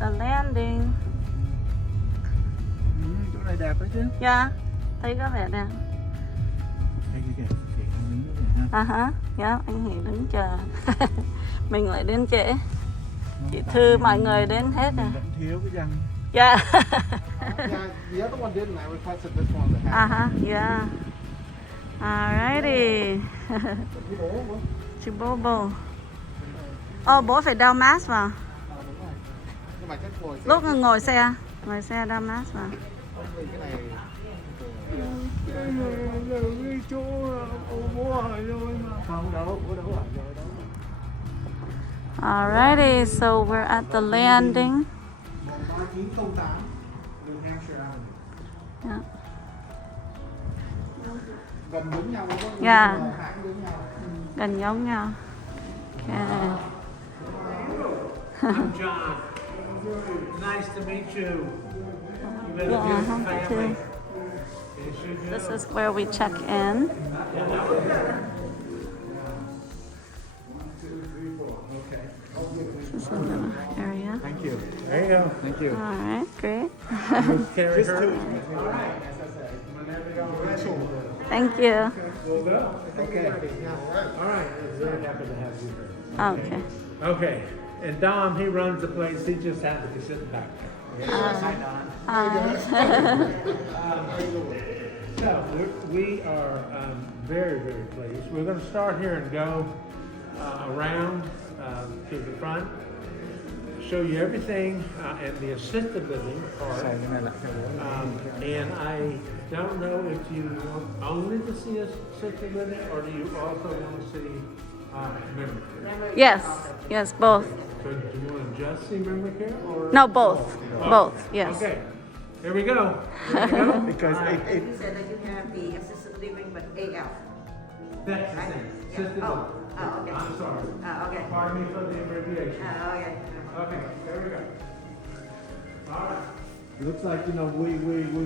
The landing. Chỗ này đẹp đấy chứ. Dạ, thấy có vẻ đẹp. Đây cái kìa, chị đứng đây ha. Hả? Dạ, anh Hiển đứng chờ. Mình lại đến trễ. Chị Thư mọi người đến hết rồi. Mình vẫn thiếu cái răng. Dạ. Yeah, the other one didn't. I requested this one to have. Yeah. Alrighty. Chị bố bố. Bố phải đeo mask vào. Nhưng mà chắc ngồi Lúc ngồi xe đeo mask vào. cái này Cái chỗ bố hỏi rồi mà. Không đâu, bố đâu hỏi rồi đâu. Alrighty, so we're at the landing. 3908 New Hampshire Avenue. Yeah. Gần giống nhau đúng không? Yeah. Hãng giống nhau. Gần giống nhau. Okay. I'm John. Nice to meet you. You've been a Yeah, beautiful me family. too. Yes, you do. This is where we check in. This is another area. Thank you. There you go. Thank you. All right, great. Carry her. Thank you. We'll go. Okay. All right. Very happy to have you here. Okay. Okay. And Dom, he runs the place. He just happened to be sitting back there. So we are very, very pleased. We're going to start here and go around to the front, show you everything and the assisted living part. And I don't know if you want only to see assisted living, or do you also want to see memory care? Yes, both. So do you want to just see memory care, or No, both. Both, yes. Okay, here we go. Here we go. Because it You said that you have the assisted living, but AL. That's the same. Assisted Oh, living. oh, okay. I'm sorry. Okay. Pardon me for the abbreviation. Okay. Okay, there we go. All right. looks like, you know, we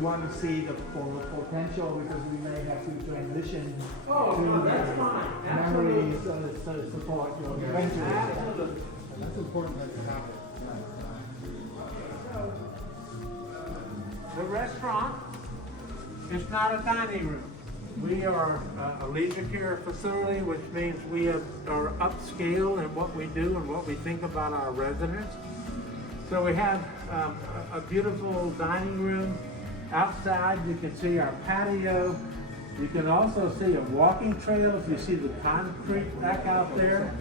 want to see the full potential because we may have to transition Oh, to no, that's fine. memory Absolutely. support eventually. Absolutely. That's important that you have it. The restaurant is not a dining room. We are a leisure care facility, which means we are upscale in what we do and what we think about our residents. So we have a beautiful dining room. Outside, you can see our patio. You can also see a walking trail. If you see the concrete back out there,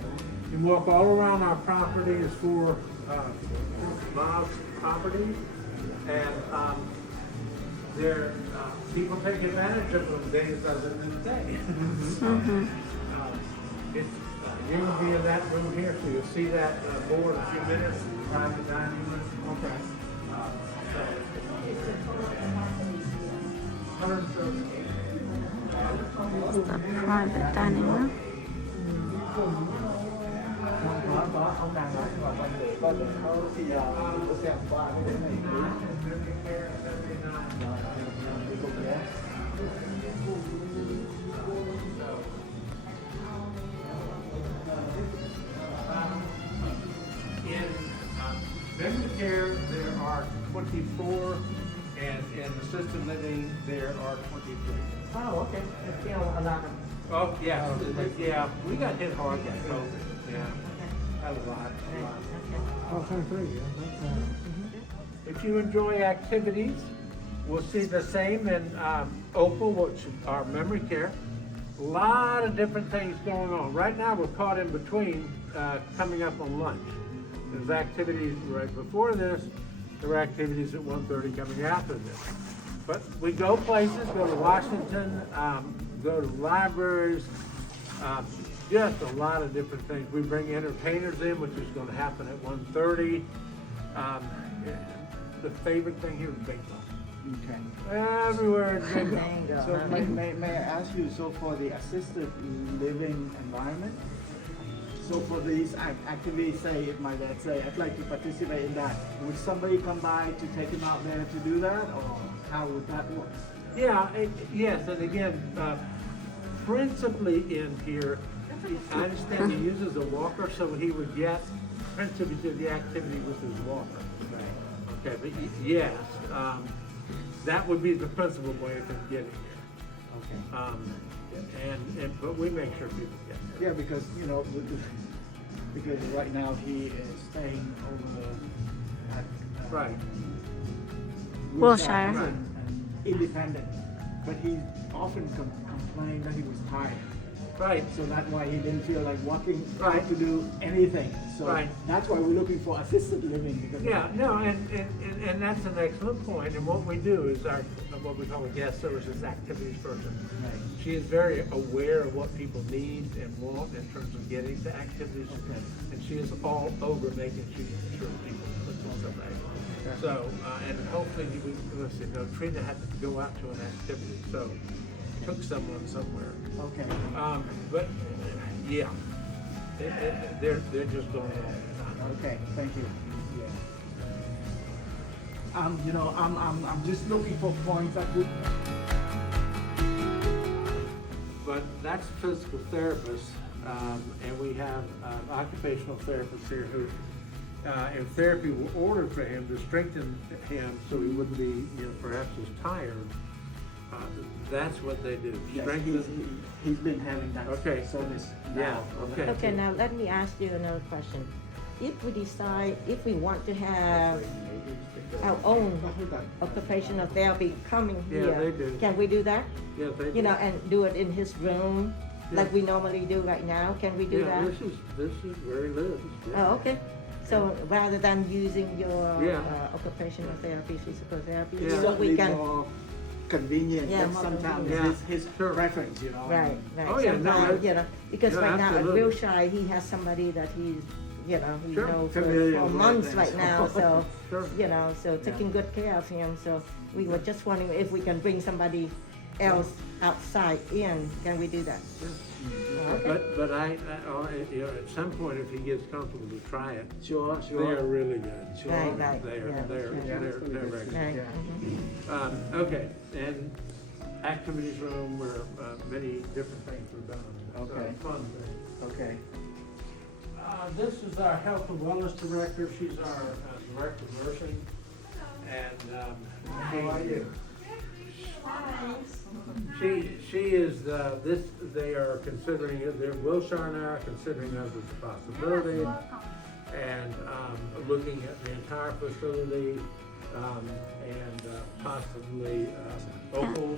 you can walk all around our property. It's 4 miles property, and there people take advantage of them days other than day. You're going to be in that room here, so you'll see that board in a few minutes. Private dining room. Okay. The private dining room. Có ông đang nói nhưng mà quan để có thể có xem qua cái này In memory care, there are 24, and in assisted living, there are 23. Oh, okay. Oh, yeah, yeah, we got hit hard by COVID, yeah. That was a lot. Oh, 23. If you enjoy activities, we'll see the same in Opal, which is our memory care. A lot of different things going on. Right now, we're caught in between coming up on lunch. There's activities right before this. There were activities at 1:30 coming after this. But we go places, go to Washington, go to libraries, just a lot of different things. We bring entertainers in, which is going to happen at 1:30. The favorite thing here is baseball. Okay. Everywhere is baseball. So may I ask you, so for the assisted living environment, so for these activities, say if my dad say, I'd like to participate in that, would somebody come by to take him out there to do that, or how would that work? Yeah, yes, and again, principally in here, I understand he uses a walker, so he would get propensity to the activity with his walker. Right. Okay, but yes, that would be the principal way of him getting here. Okay. But we make sure people get there. Yeah, because, you know, because right now he is staying over at Right. Wilshire. and independent, but he often complained that he was tired. Right. So that's why he didn't feel like walking Right. to do anything. So Right. that's why we're looking for assisted living because Yeah, no, and that's an excellent point. And what we do is our what we call a guest services activities person. Right. She is very aware of what people need and want in terms of getting to activities, Okay. and she is all over making sure people put themselves out. So, and hopefully, listen, you know, Trina had to go out to an activity, so took someone somewhere. Okay. But yeah, they're just going all the time. Okay. Thank you. Yeah. You know, I'm just looking for points that would. But that's a physical therapist, and we have occupational therapists here who, if therapy were ordered for him to strengthen him so he wouldn't be, you know, perhaps as tired, that's what they do. Yes, Strengthen. he's been having that Okay. service Yeah, now. okay. Okay, now let me ask you another question. If we decide, if we want to have our own occupational therapy coming Yeah, here, they do. can we do that? Yes, they do. You know, and do it in his room, like Yeah. we normally do right now? Can we do Yeah, that? this is where he lives. Yeah. Oh, okay. So rather than using your Yeah. occupational therapy, physical therapy, Yeah. so Certainly we can. more convenient, Yeah, but more sometimes convenient. his Sure. preference, you know. Right, right. Oh, yeah, no, Sometimes, that- you know, because no, right now at absolutely. Wilshire, he has somebody that he's, you know, he Sure. knows Familiar for with months things. right now, so, Sure. you know, so taking good care of him. So we were just wondering if we can bring somebody else outside in, can we do that? But you know, at some point, if he gets comfortable to try it, Sure, they sure. are really good. Sure. Right, right, They're yeah, yeah. they're very good. Right, Yeah. mhm. Okay, and activities room where many different things are done. So, Okay. fun things. Okay. This is our health and wellness director. She's our director of nursing. And How are you? she is this. They are considering it. They're Wilshire now considering us as a possibility, and looking at the entire facility and possibly Opal.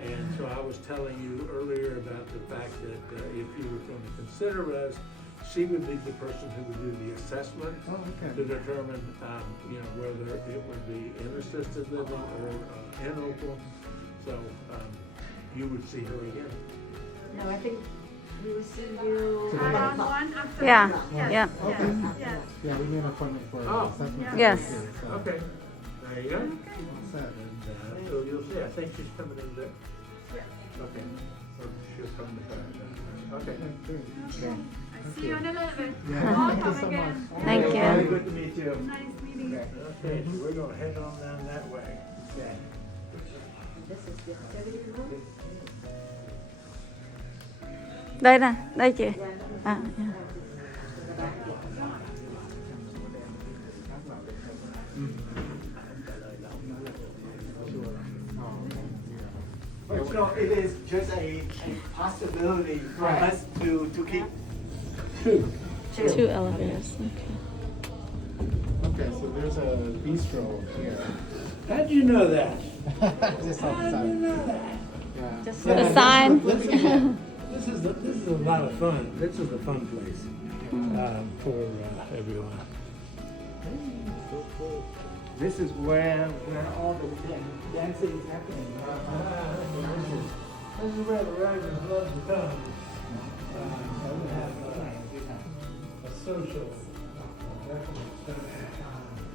And so I was telling you earlier about the fact that if you were going to consider us, she would be the person who would do the assessment Oh, to okay. determine, you know, whether it would be in assisted living or in Opal. So you would see her again. No, I think we will see you. Around 1 after. Yeah, Yes. yeah. Yeah. Yeah, we made an appointment for Oh. assessment. Yes. So, Okay, there you go. set. So you'll see. I think she's coming in there. Okay. Or she'll come to that. Okay. See you in a little bit. Yeah, thank you Welcome so again. much. Thank Very you. good to meet you. Nice meeting you. Okay, so we're gonna head on down that way. Okay. Đây nè, đây chị. À, dạ. But you know, it is just a possibility for Right. us to keep. Two elevators. Okay. Okay, so there's a bistro here. How'd you know that? Just off the side. Yeah. Just The sign. This is a lot of fun. This is a fun place for everyone. This is where all the dancing is happening. This is where the writers love to come. Have a social.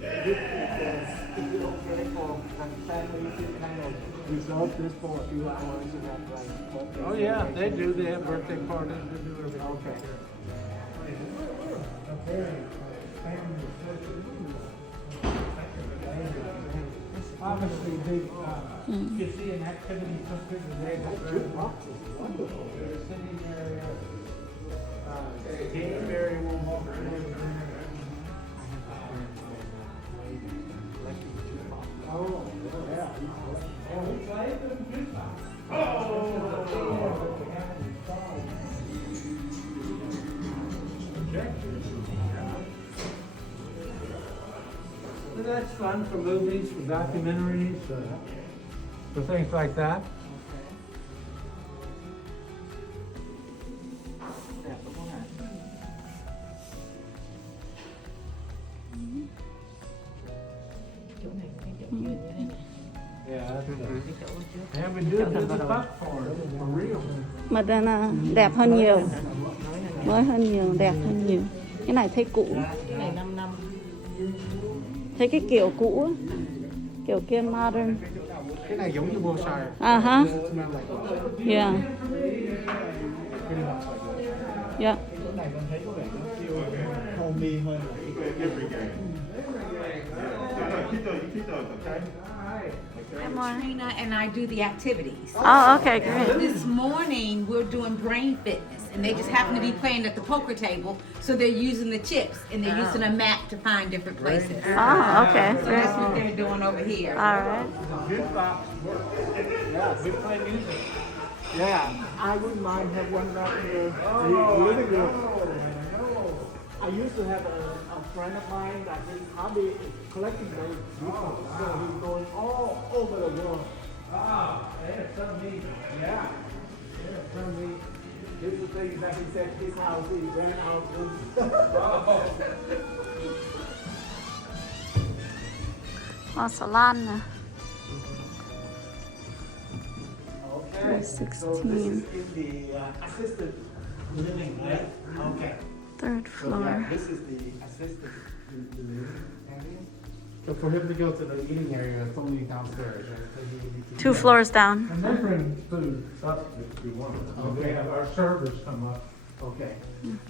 If you're okay for family to kind of reserve this for a few hours and have like. Oh yeah, they do. They have birthday parties. They do everything. Okay. Obviously, big. You see an activity center today. Wonderful. There's a sitting area. Game area will walk over there. projectors. But that's fun for movies, for documentaries, for things like that. Đẹp đúng không ạ? Chỗ này cái chỗ kia như thế này. Yeah, that's Cái chỗ trước. and we do the buck for it, for real. Mà đây là đẹp hơn nhiều, mới hơn nhiều, đẹp hơn nhiều. Cái này thấy cũ, Cái này 5 năm. thấy cái kiểu cũ, á. Kiểu kia modern. Cái này giống như bonsai. À ha, Smell like yeah, yeah. Chỗ này con thấy có vẻ nó feel homey hơn là I'm Trina and I do the activities. Oh, okay, great. This morning, we're doing brain fitness, and they just happen to be playing at the poker table, so they're using the chips, and they're using a map to find different places. Oh, okay, So great. that's what they're doing over here. All right. Yeah, we play music. Yeah, I wouldn't mind have one right in the living room. I used to have a friend of mine that his hobby is collecting those people. So he's going all over the world. Ah, yeah, some neat. Yeah. Some neat. Here's the things that he said his house he ran out of. Hoa xà lan nè. Okay. So this 16. is in the assisted living, right? Okay. Third So floor. yeah, this is the assisted living area. So for him to go to the eating area, it's only downstairs, right? So he needs to- 2 floors down. And they bring food up if you want. They have our servers come up. Okay.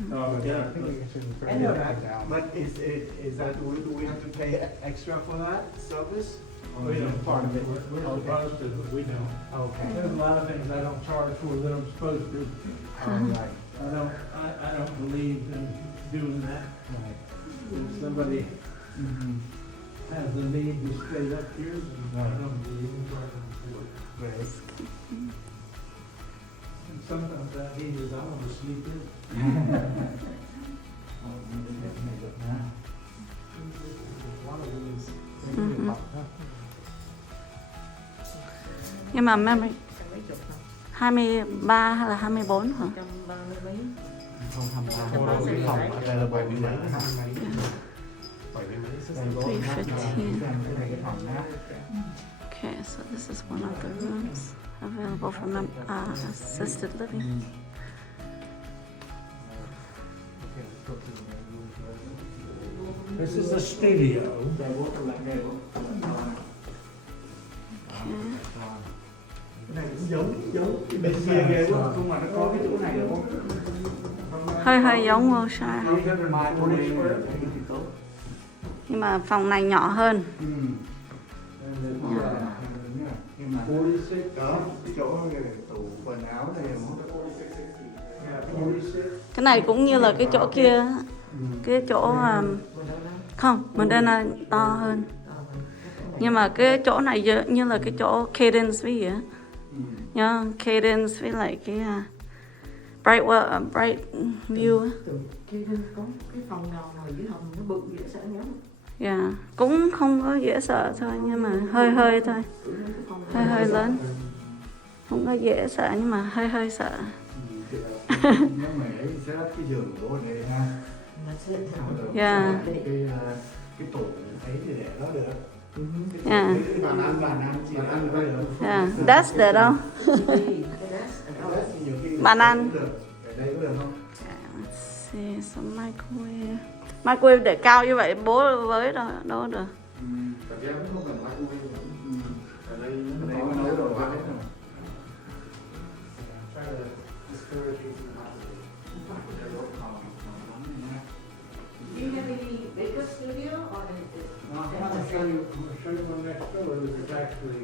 Yeah, I think we should I turn know that that, down. but is that, do we have to pay extra for that service? Or We is it don't part of it? We're Okay. supposed to, but we don't. Okay. There's a lot of things I don't charge for that I'm supposed to. All right. I don't believe in doing that. Right. If somebody Mhm. has the need to stay up here, then I don't believe in charging for it. Great. And sometimes that means I want to sleep in. Nhưng mà memory 23 hay là 24 hả? 130 mấy. Không thăm ba cái phòng ở đây là 70 mấy. 315. Cái phòng đó. Okay, so this is one of the rooms available for assisted living. This is a studio. Cái này cũng giống cái bên kia ghê quá, nhưng mà nó có cái chỗ này đúng không? Hơi giống Wilshire. Mai cô đi thì tốt. Nhưng mà phòng này nhỏ hơn. Nhưng mà đó, cái chỗ tủ quần áo này đúng không? Cái này cũng như là cái chỗ kia. Cái chỗ không, mình đây là to hơn. Nhưng mà cái chỗ này như là cái chỗ Cadence với vậy. Nhá, Cadence với lại cái Bright View á. Kia có cái phòng nào mà dưới hầm nó bự dễ sợ nhắm. Yeah, cũng không có dễ sợ thôi, nhưng mà hơi thôi. Hơi lớn. Không có dễ sợ nhưng mà hơi sợ. Nếu mà ấy set up cái giường của này ha. Mà sẽ thảo Yeah. Cái tủ ấy thì để đó được. Yeah. Bàn ăn chị ăn có được. Yeah, that's được đâu. Bàn ăn. Ở đây có được không? Let's see, so microwave. Microwave để cao như vậy bố với đâu được. Tại vì em cũng không cần microwave nữa. Ở đây Ở đây nó có nấu đồ quá ăn hết hết rồi. rồi. Try to discourage using Do you have any bigger studio or I'm gonna show you one next door, which is actually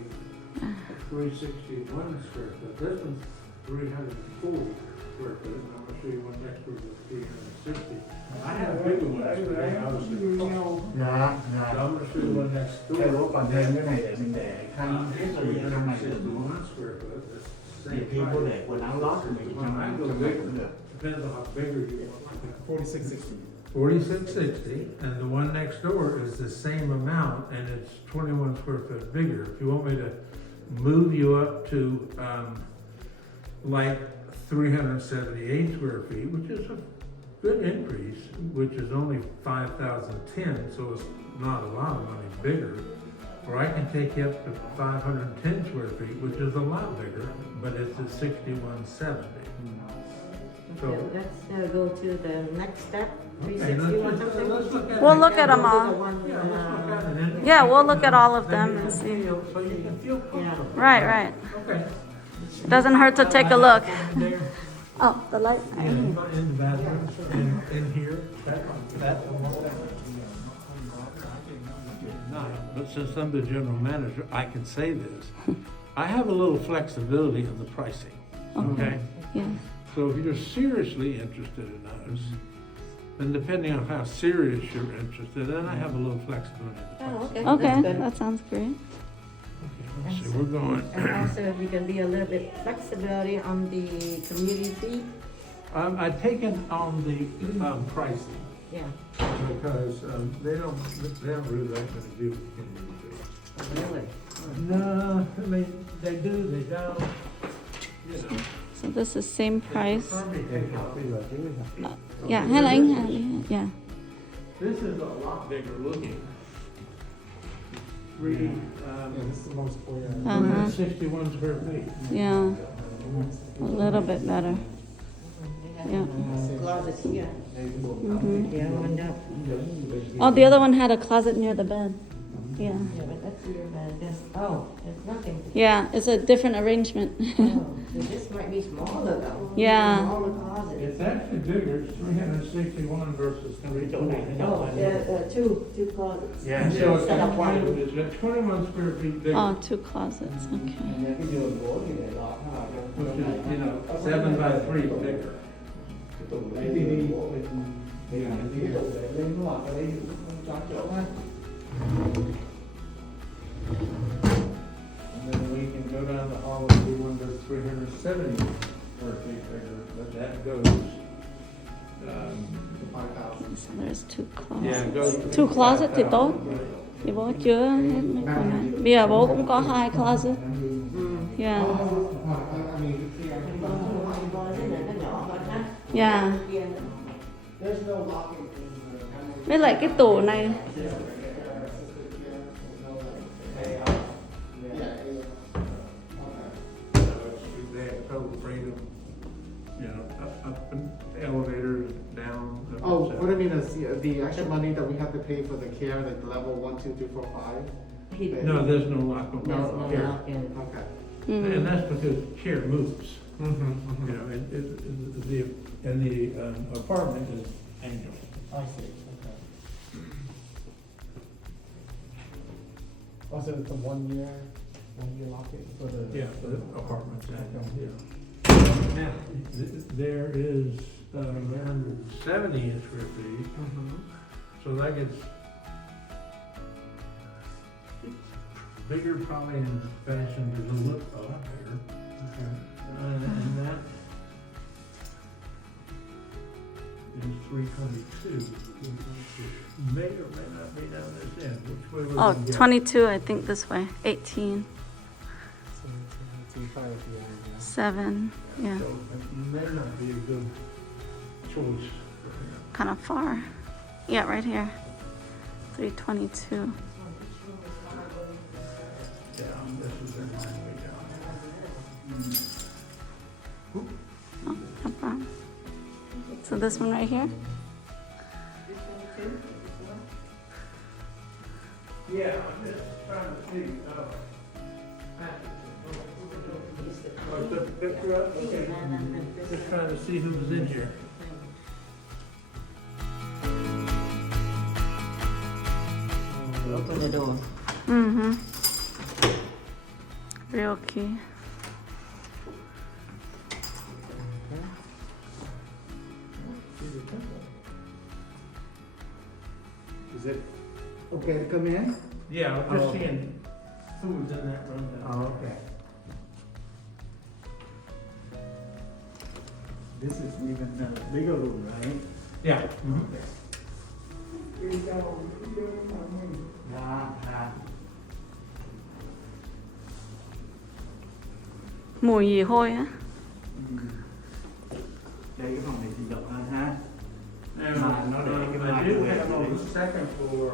361 square foot. This one's 340 square foot, and I'm gonna show you one next door that's 360. I have bigger ones, but they obviously cost. Dạ, So dạ. I'm gonna show you one next door. Theo bố còn thêm cái này để mình để khăn cái gì ở trong này được đúng không? 361 square foot, that's the Nhiều same khi cô price. để quần áo lót thì mình trong này cũng được. depends on how bigger you want. 4660. 4660, and the one next door is the same amount, and it's 21 square foot bigger. If you want me to move you up to, like 378 square feet, which is a good increase, which is only 5,010, so it's not a lot of money bigger. Or I can take you up to 510 square feet, which is a lot bigger, but it's at 6170. So, Let's go to the next step, okay, 360 or something? let's look at We'll it. look at them The all. one, Yeah, let's look at it. and- Yeah, we'll look at all of them you and can see. feel- So you can feel comfortable. Right, right. Okay. Doesn't hurt to take a look. There. Oh, the light. Yeah, in the bathroom, in here, that one. But since I'm the general manager, I can say this. I have a little flexibility in the pricing, okay? Yeah. So if you're seriously interested in us, then depending on how serious you're interested, then I have a little flexibility in the Oh, pricing. okay, Okay, that's good. that sounds great. Okay, let's see, we're going, And also, we can be a little bit flexibility on the community fee, I've taken on the pricing. yeah. Because they don't really like me to do with community. Really? No, I mean, they do, they don't, you know. So this is same price. This Yeah, hello, anh. Yeah. is a lot bigger looking. Three, Yeah, this is the most for you. 261 square feet. Yeah. A little bit better. Yeah. Closet here. Mhm. Yeah, one up. Oh, the other one had a closet near the bed. Yeah. Yeah, but that's your man, oh, there's nothing. Yeah, it's a different arrangement. Oh, so this might be smaller though. Yeah. Smaller closet. It's actually bigger, it's 361 versus 320. Oh, yeah, two closets. Yeah, so it's got 21 square feet bigger. Oh, two closets. Okay. Which is, 7 by 3 bigger. And then we can go down the hall and do one that's 370 square feet bigger, but that goes, 5,000. So there's two yeah, it closets. goes. Two closet thì tốt. Thì bố chứa hết mấy con này. Bây giờ bố cũng có 2 closet. Yeah. I mean, Yeah. there's no locking. Với lại cái tủ này. They have total freedom, up and elevators, down. up Oh, and what I mean is the extra money that we have to pay for the care, like level 1, 2, 3, 4, 5. No, there's no lock on No, the no, chair. Okay. Mm. And that's because chair moves, Mm-hmm. the apartment is annual. I see, okay. Also, it's a 1 year lock-in for the. Yeah, the apartment's annual, yeah. Now, there is, around 70 square feet, Mhm. so that gets bigger probably in fashion, it'll look a lot bigger. Okay. And that is 322. May or may not be down this end, which way we're Oh, gonna get? 22, I think this way. 18, So it's 5 yeah. 7. Yeah. So it may not be a good choice. Kind of far. Yeah, right here. 322. Yeah, this is in line way down. Oh, no problem. So this one right here? Yeah, I'm just trying to see, oh, took the picture up? Okay. Just trying to see who's in here. Open the door. Mm-hmm. Real key. Is it okay to come in? Yeah, I'm just Oh. seeing who's in that room now. Oh, okay. This is even a bigger room, right? Yeah. Yeah. Mùi gì hôi á. Đây cái phòng này thì rộng hơn ha. And nó để cái I do microwave have on đấy. the second floor,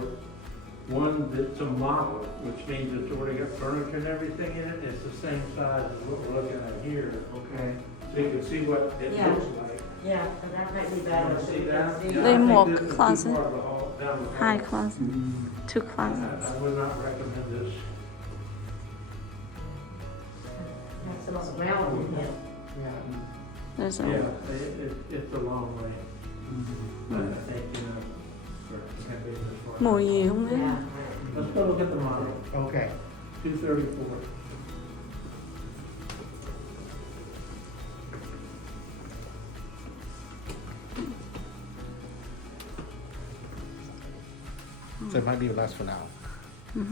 one that's a model, which means it's already got furniture and everything in it. It's the same size as what we're looking at here. Okay. So you can see what it Yeah. looks like. Yeah, so that might be You better. wanna see that? See. Yeah, I They think more this is too closet. far the hall- down the hall. Hai closet. Two closets. I would not recommend this. Have some smell in here. There's Yeah, a it's a long way. But I think, you know, for camping this far. mùi gì không biết. Yeah. Let's go look at the model, Okay. 234. So it might be less for now. Let's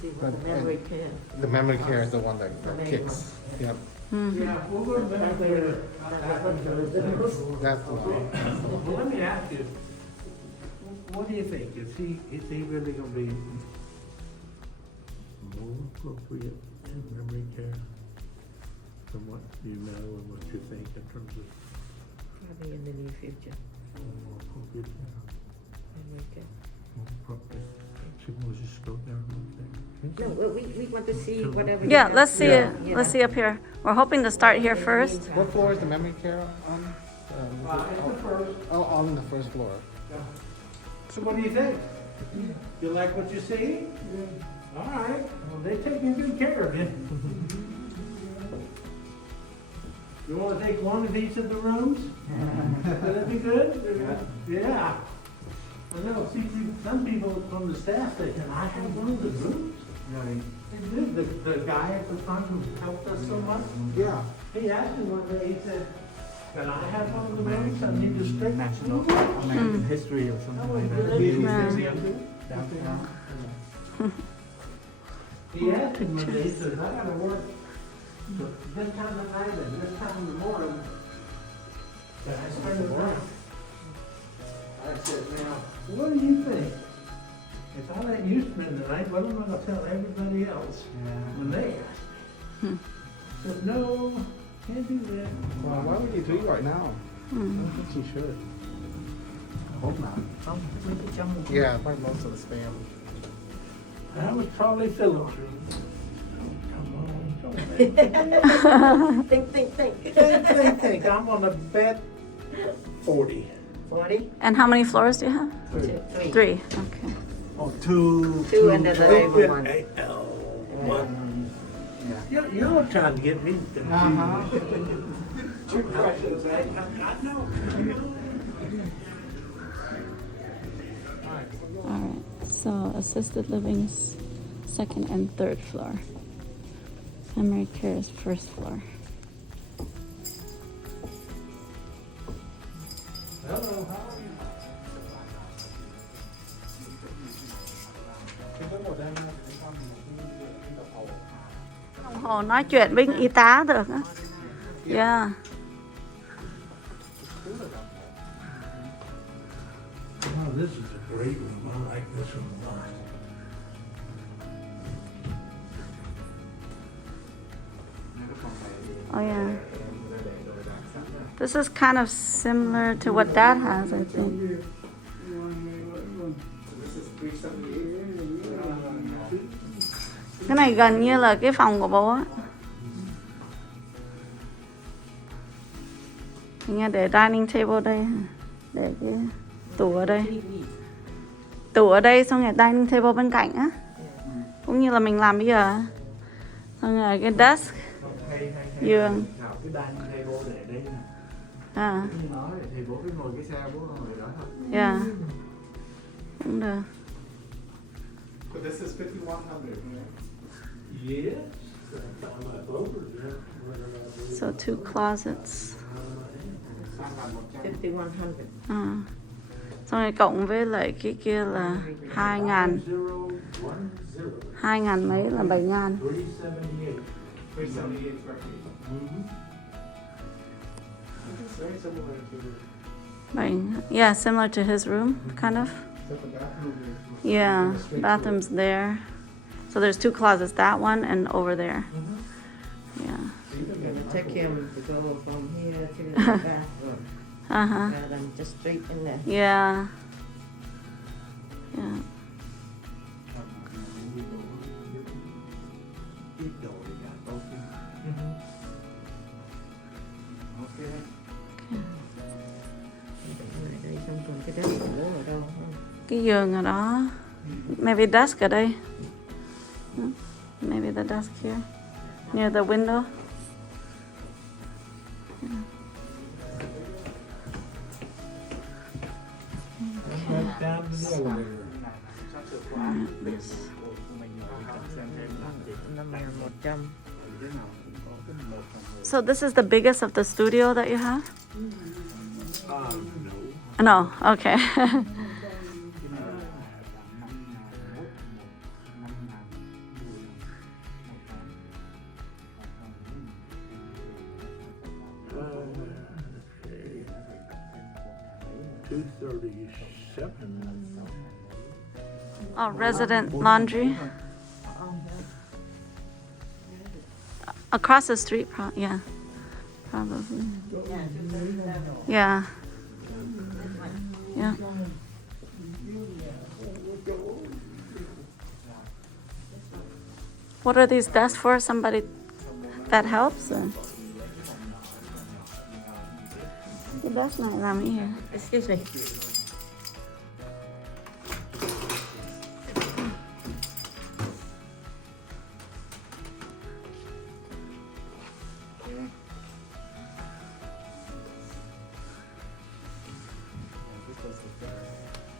see what the memory care. The memory care is the one that The main kicks. Yep, Yeah, we'll go back there. that's the one. Well, let me ask you, what do you think? Is he really gonna be more appropriate in memory care from what you know and what you think in terms of Probably in the near future. more appropriate, Memory care. more appropriate? Should we just go there and look No, there? we want to see whatever. Yeah, you let's have see here, it. you Let's know. see up here. We're hoping to start here In the first. meantime. What floor is the memory care on? It's the first. Oh, on the first floor. So what do you think? You like what you see? All right, well, they taking good care of you. You wanna take one of each of the rooms? Would that be good? Yeah. I know, see, some people from the staff say, can I have one of the rooms? Right. They did. The guy at the front who helped us so much, Yeah. he asked me one day, he said, can I have one of the rooms? I need to straighten. National American history or something like that. Downtown. He asked me one day, he says, I gotta work this time of night and this time in the morning. Can I spend the night? I said, now, what do you think? If I let you spend the night, what am I gonna tell everybody else when they ask me? Said, no, can't do that. Well, why would you do it right now? I don't think you should. I hope not. Yeah, probably most of the spam. That was probably Phillips. Come on, don't Think. think. I'm gonna bet 40. 40? And how many floors do you have? Three. Three. Okay. Oh, two. Two and the labor one. One. You're trying to get me to Two questions, I know. All right. So assisted living's second and third floor. Memory care is first floor. Hello, how are you? Đồng hồ nói chuyện với y tá được á. Yeah. Oh, this is a great room. I like this one a lot. Oh yeah. This is kind of similar to what Dad has, I think. Cái này gần như là cái phòng của bố á. Nghe để dining table đây, để cái tủ ở đây. Tủ ở đây xong rồi dining table bên cạnh á. Cũng như là mình làm bây giờ. Xong rồi cái desk, giường. Thảo cái dining table để đây nè. À, Như nói thì bố cứ ngồi cái xe bố ngồi đó thôi. yeah. Cũng được. But this is 5100, right? Yes. I'm a Clover, yeah. So two closets. 5100. À. Xong rồi cộng với lại cái kia là 2.000. 010. 2.000 mấy là 7.000. 378. 378 square feet. It's very similar to Right. Yeah, similar to his room, kind of. except the bathroom is Yeah, straight to it. bathroom's there. So there's 2 closets, that one and over there. Yeah. So you can Gonna get take him to go from here to the bathroom, Uh-huh. rather than just straight in there. Yeah. Yeah. Đây xong còn cái đất nữa ở đâu không? Cái giường ở đó. Maybe desk ở đây. Maybe the desk here. Near the window. Right down to the elevator. Năm 100. So this is the biggest of the studio that you have? No, okay. $237. Oh, resident laundry. Across the street, yeah, probably. Yeah. Yeah. What are these desks for? Somebody that helps? The desk này làm cái gì? Excuse me.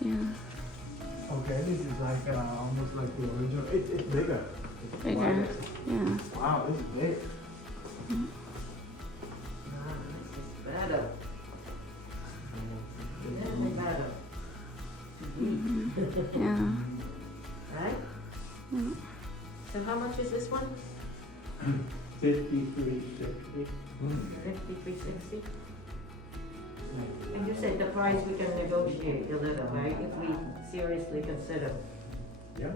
Yeah. Okay, this is like almost like the original. It's bigger. It's Bigger. wider. Yeah. Wow, this is big. Better. Definitely better. Yeah. Right? Mm. So how much is this one? 5360. 5360. And you said the price we can negotiate a little, right? If we seriously consider. Yeah.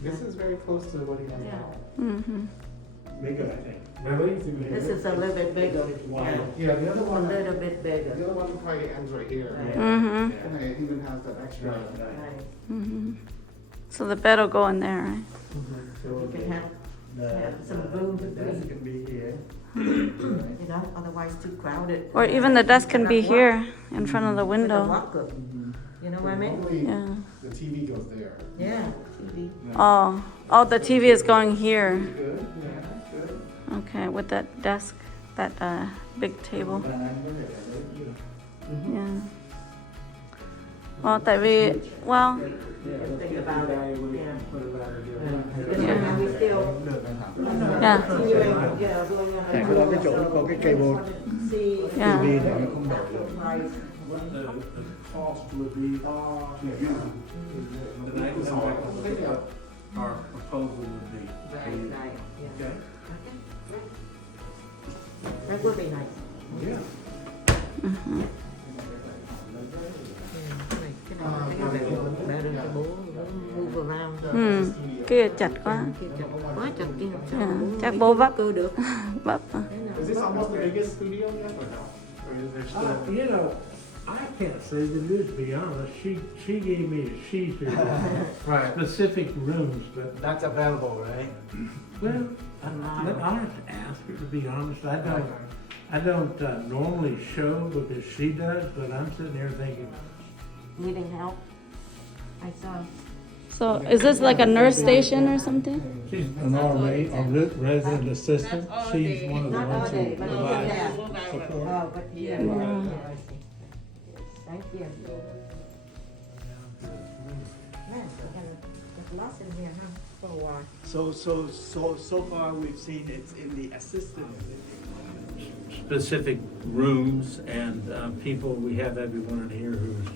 This is very close to what he has Yeah. now. Mm-hmm. Bigger, I think. Really? This is a little bit bigger. Yeah. Yeah, the other A one. little bit bigger. The other one probably ends right here. Right. Mm-hmm. And it even has that extra. Right. Mm-hmm. So the bed will go in there, right? You can have some room to breathe, can be here. you know, otherwise too crowded. Or even the desk can be Cannot walk. here in front of the With a window. walker. You know what I mean? Normally, Yeah. the TV goes there. Yeah. TV. Oh, the TV is going here. Good, yeah, good. Okay, with that desk, that big table. Yeah. Well, tại vì, well, Think about it. Yeah. Yeah. And we still. yeah, Tại cái đó cái chỗ nó có cái cable yeah. TV này nó không đổi được. The cost would be to you. The next our proposal would be. Right, right, yeah. Okay? That would be nice. Yeah. Mhm. Cái này thấy có vẻ better cho bố move around. Ừ, kia chặt quá. Kia chặt quá chặt kia. Yeah. Chắc bố vấp cơ được. vấp. Is this almost the biggest studio yet or no? Or is there still? You know, I can't say that it is, to be honest. She gave me a sheet of Right. specific rooms, but, That's available, right? well, I'll have to ask her, to be honest. I don't normally show because she does, but I'm sitting here thinking, Needing help? I saw. So is this like a nurse station or something? she's an resident assistant. She's one of the Not all ones who day, but you can provides have. support. Oh, but yeah. Yeah. Thank you. Man, there's lots in here, huh? For a while. So far we've seen it's in the assisted Specific rooms and people, we have everyone in here who's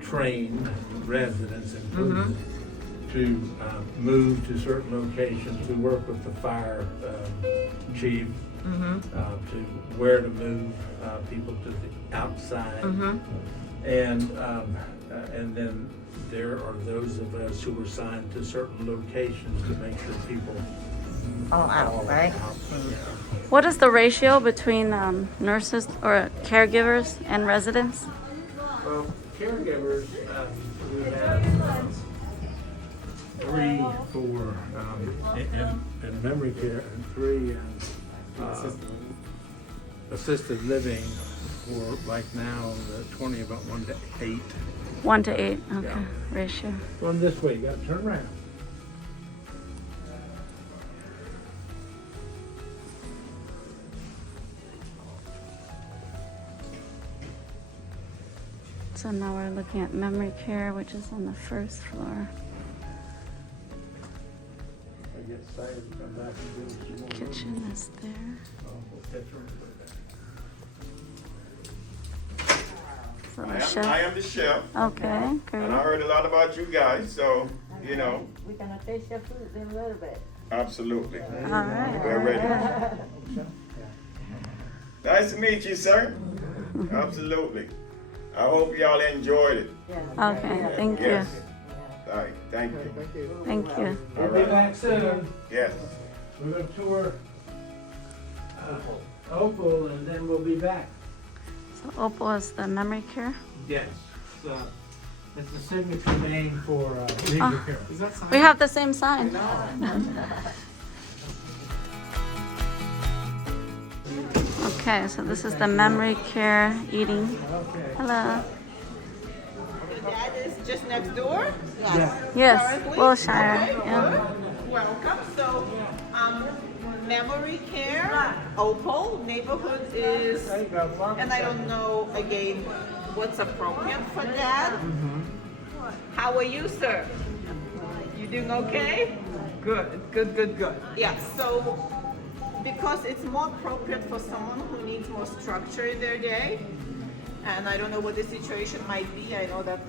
trained residents included to move to certain locations. We work with the fire chief to where to move people to the outside. And then there are those of us who are assigned to certain locations to make sure people All out, right? out. Yeah. What is the ratio between nurses or caregivers and residents? Well, caregivers, we have 3, 4 in memory care and 3 in assisted living. For like now, the 20 about 1 to 8. 1 to 8. Okay, Yeah. ratio. Going this way, you gotta turn around. So now we're looking at memory care, which is on the first floor. I get excited to come back and do some more. Kitchen is there. We'll catch them for that. So the I chef. am the chef, Okay, and I great. heard a lot about you guys, so, you know, We're gonna taste your food in a little bit. absolutely. All right. We're ready. Nice to meet you, sir. Absolutely. I hope y'all enjoyed it. Yeah. Okay, thank you. Yes. All right, thank you. Thank you. Thank you. All We'll be right. back soon. Yes. We're gonna tour Opal, and then we'll be back. So Opal is the memory care. Yes. It's the signature name for legal care. We have the same sign. Okay, so this is the memory care eating. Hello. That is just next door? Yes, Currently? Wilshire. Okay, Yeah. good. Welcome. So, memory care, Opal, neighborhood is, and I don't know again what's appropriate for that. How are you, sir? You doing okay? Good, good, good, good. Yeah, so because it's more appropriate for someone who needs more structure in their day, and I don't know what the situation might be. I know that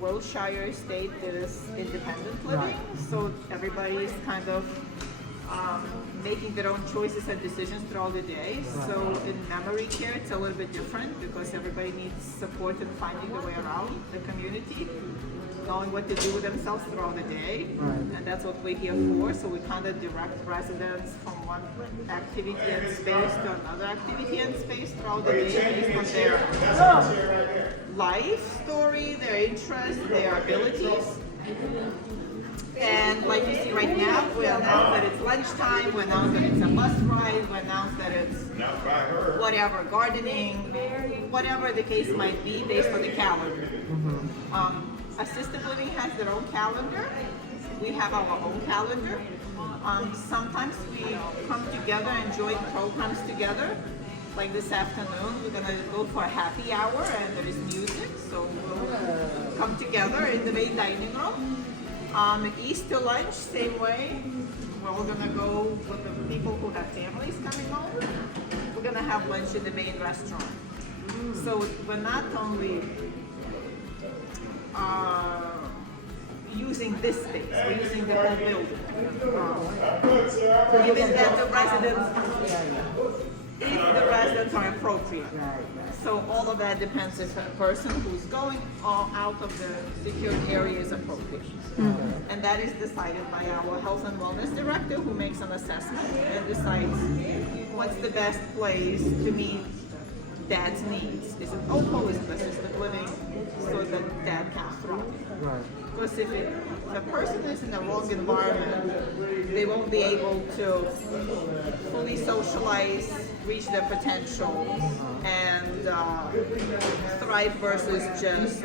Wilshire State is independent living, so everybody is kind of making their own choices and decisions throughout the day. So in memory care, it's a little bit different because everybody needs support in finding their way around the community, knowing what to do with themselves throughout the day. And that's what we're here for. So we kind of direct residents from one activity and space to another activity and space throughout the day based on their life story, their interests, their abilities. And like you see right now, we announced that it's lunchtime, we announced that it's a bus ride, we announced that it's whatever, gardening, whatever the case might be based on the calendar. Assisted living has their own calendar. We have our own calendar. Sometimes we come together and join programs together. Like this afternoon, we're gonna go for a happy hour and there is music, so we'll come together in the main dining room. Easter lunch, same way. We're all gonna go with the people who have families coming over. We're gonna have lunch in the main restaurant. So we're not only using this space, we're using the whole building. Given that the residents are appropriate. So all of that depends if the person who's going out of the secured area is appropriate. And that is decided by our health and wellness director, who makes an assessment and decides what's the best place to meet dad's needs. Is it Opal, is it assisted living, so that dad can thrive. Because if the person is in the wrong environment, they won't be able to fully socialize, reach their potential, and thrive versus just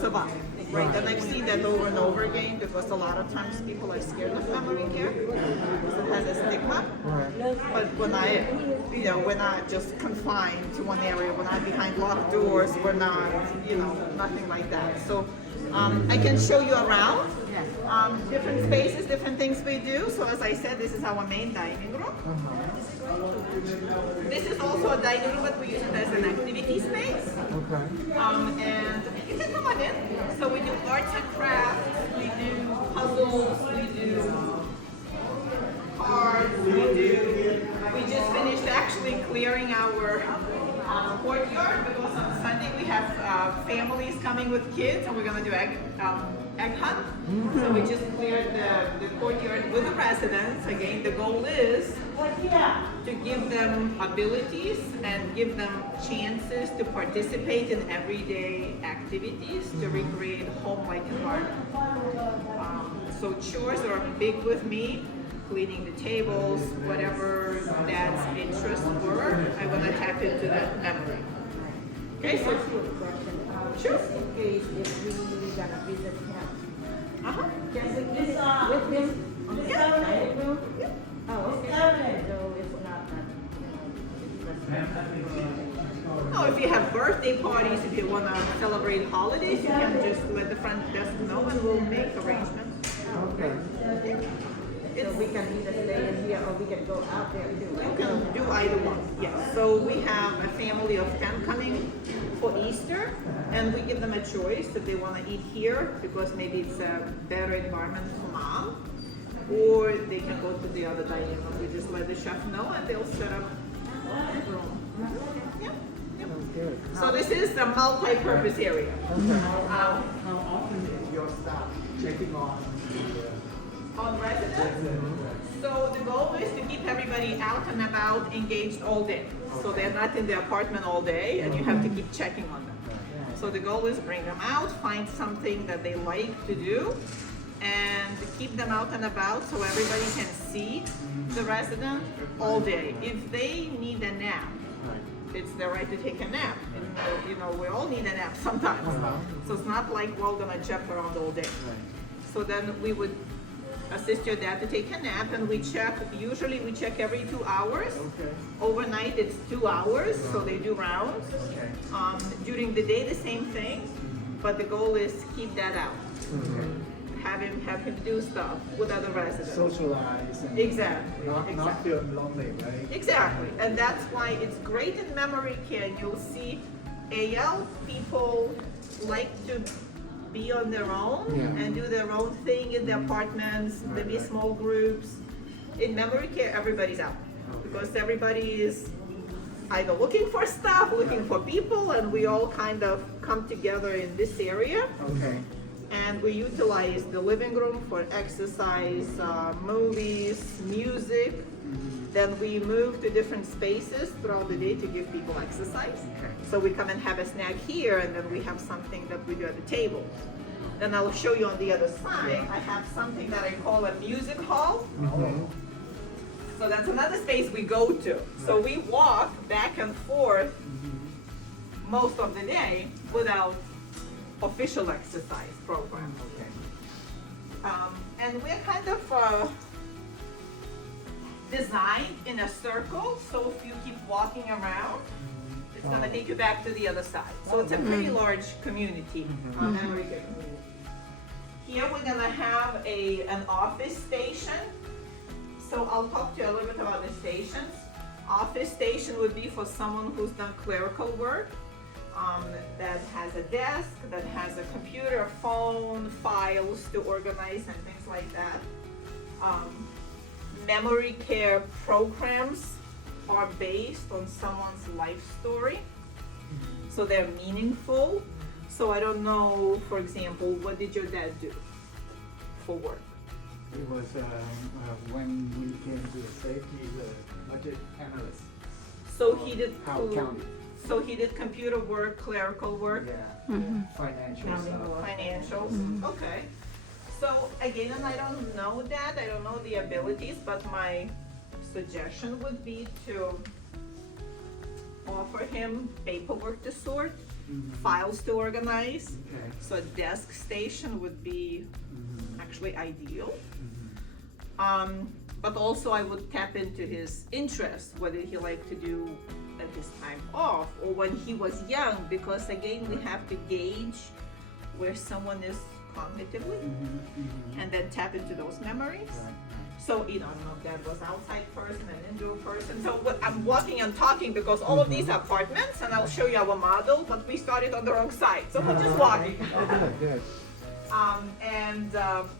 survive. Right? And I've seen that over and over again because a lot of times people are scared of memory care because it has a stigma. But when we're not just confined to one area, we're not behind locked doors, we're not, nothing like that. So I can show you around different spaces, different things we do. So as I said, this is our main dining room. This is also a dining room, but we use it as an activity space. And you can come on in. So we do arts and crafts, we do puzzles, we do cards, we do We just finished actually clearing our courtyard because on Sunday we have families coming with kids and we're gonna do egg hunt. So we just cleared the courtyard with the residents. Again, the goal is to give them abilities and give them chances to participate in everyday activities to recreate a home-like environment. So chores are big with me. Cleaning the tables, whatever dad's interests were, I want to tap into that memory. Okay, so sure. In case if we gonna visit him. Uh-huh. Can we visit with him on the side room? Oh, okay. So it's not. No, if you have birthday parties, if you want to celebrate holidays, you can just let the front desk know and we'll make arrangements. Okay. So we can either stay in here or we can go out there too. You can do either one, yes. So we have a family of 10 coming for Easter, and we give them a choice if they want to eat here because maybe it's a better environment for mom, or they can go to the other dining room. We just let the chef know and they'll set up a room. Yeah, yeah. So this is a multi-purpose area. How often is your staff checking on On residents. So the goal is to keep everybody out and about, engaged all day. So they're not in the apartment all day and you have to keep checking on them. So the goal is bring them out, find something that they like to do, and keep them out and about so everybody can see the resident all day. If they need a nap, it's their right to take a nap. And, you know, we all need a nap sometimes. So it's not like we're all gonna jump around all day. So then we would assist your dad to take a nap, and we check, usually we check every 2 hours. Okay. Overnight it's 2 hours, so they do rounds. Okay. During the day the same thing, but the goal is to keep that out. Have him do stuff with other residents. Socialize and Exactly. not exactly. feel lonely, right? Exactly, and that's why it's great in memory care. You'll see AL people like to be on their own and do their own thing in the apartments, maybe small groups. In memory care, everybody's out because everybody is either looking for stuff, looking for people, and we all kind of come together in this area. Okay. And we utilize the living room for exercise, movies, music. Then we move to different spaces throughout the day to give people exercise. So we come and have a snack here, and then we have something that we do at the table. Then I'll show you on the other side, I have something that I call a music hall. So that's another space we go to. So we walk back and forth most of the day without official exercise program. And we're kind of designed in a circle, so if you keep walking around, it's gonna take you back to the other side. So it's a pretty large community, memory care community. Here we're gonna have an office station. So I'll talk to you a little bit about the stations. Office station would be for someone who's done clerical work, that has a desk, that has a computer, phone, files to organize and things like that. Memory care programs are based on someone's life story, so they're meaningful. So I don't know, for example, what did your dad do for work? It was when we came to the state, he's a budget analyst. So he did. Howard County. So he did computer work, clerical work, Yeah. Financial stuff. financials. Okay. So again, and I don't know that, I don't know the abilities, but my suggestion would be to offer him paperwork to sort, files to organize. Okay. So a desk station would be actually ideal. But also I would tap into his interest, what did he like to do at his time off or when he was young, because again, we have to gauge where someone is cognitively and then tap into those memories. So, you know, I don't know if that was outside person, an indoor person. So I'm walking and talking because all of these are apartments, and I'll show you our model, but we started on the wrong side. So we're just walking. Good.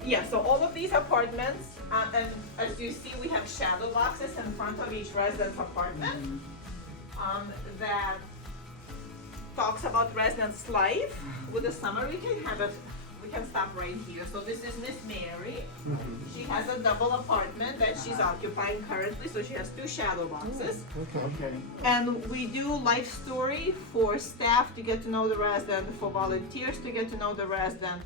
Yeah, so all of these apartments, and as you see, we have shadow boxes in front of each resident's apartment that talks about resident's life. With the summary, we can stop right here. So this is Miss Mary. She has a double apartment that she's occupying currently, so she has 2 shadow boxes. Okay. And we do life story for staff to get to know the resident, for volunteers to get to know the resident,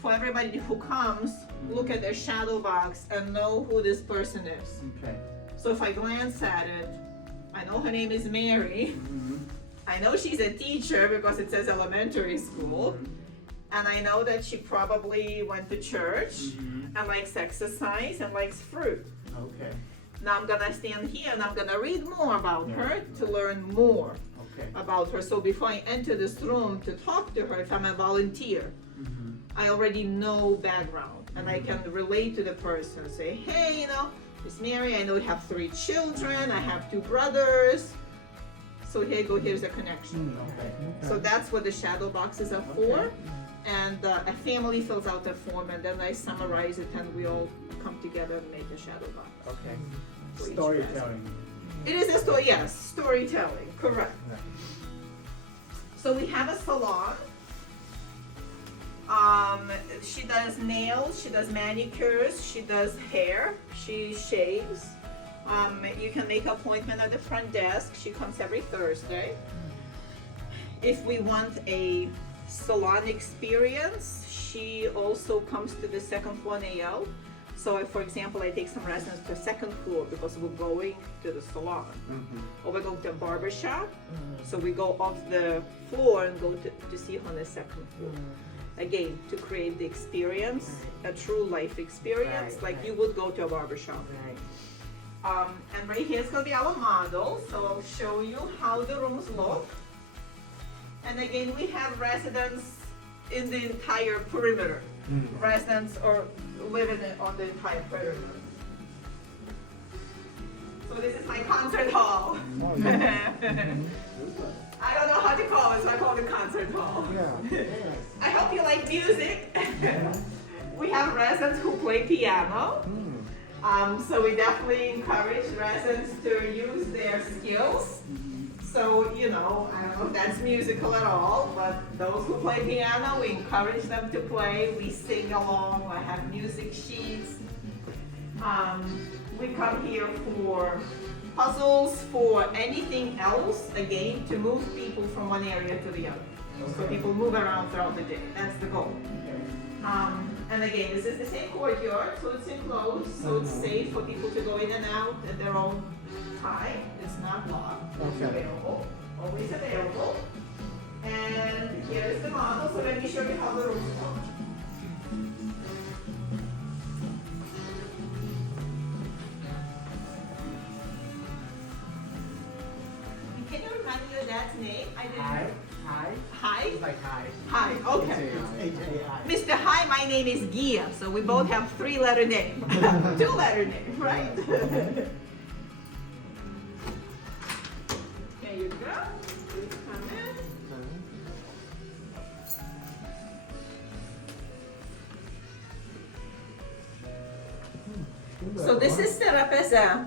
for everybody who comes, look at their shadow box and know who this person is. Okay. So if I glance at it, I know her name is Mary. I know she's a teacher because it says elementary school. And I know that she probably went to church and likes exercise and likes fruit. Okay. Now I'm gonna stand here and I'm gonna read more about her to learn more about her. So before I enter this room to talk to her, if I'm a volunteer, I already know background and I can relate to the person. Say, hey, you know, Miss Mary, I know you have 3 children, I have 2 brothers. So here you go, here's a connection. So that's what the shadow boxes are for. And a family fills out a form and then I summarize it and we all come together and make a shadow box. Okay. for each Storytelling. It is a story, yes, storytelling, correct. So we have a salon. She does nails, she does manicures, she does hair, she shaves. You can make an appointment at the front desk. She comes every Thursday. If we want a salon experience, she also comes to the second floor nail. So if, for example, I take some residents to the second floor because we're going to the salon. Or we're going to a barber shop. So we go off the floor and go to see her on the second floor. Again, to create the experience, a true life experience, like you would go to a barber shop. And right here is going to be our model. So I'll show you how the rooms look. And again, we have residents in the entire perimeter. Residents are living on the entire perimeter. So this is my concert hall. I don't know how to call it, so I call it concert hall. I hope you like music. We have residents who play piano. So we definitely encourage residents to use their skills. So, you know, I don't know if that's musical at all, but those who play piano, we encourage them to play. We sing along, I have music sheets. We come here for puzzles, for anything else, again, to move people from one area to the other. So people move around throughout the day, that's the goal. And again, this is the same courtyard, so it's enclosed, so it's safe for people to go in and out at their own time. It's not locked, it's available, always available. And here's the model, so let me show you how the rooms look. Can you remind me of dad's name? I didn't. Hi? Like hi. Hi, okay. H-A-I. Mr. Hi, my name is Gia, so we both have 3-letter name. 2-letter name, right? Here you go. Please come in. So this is set up as a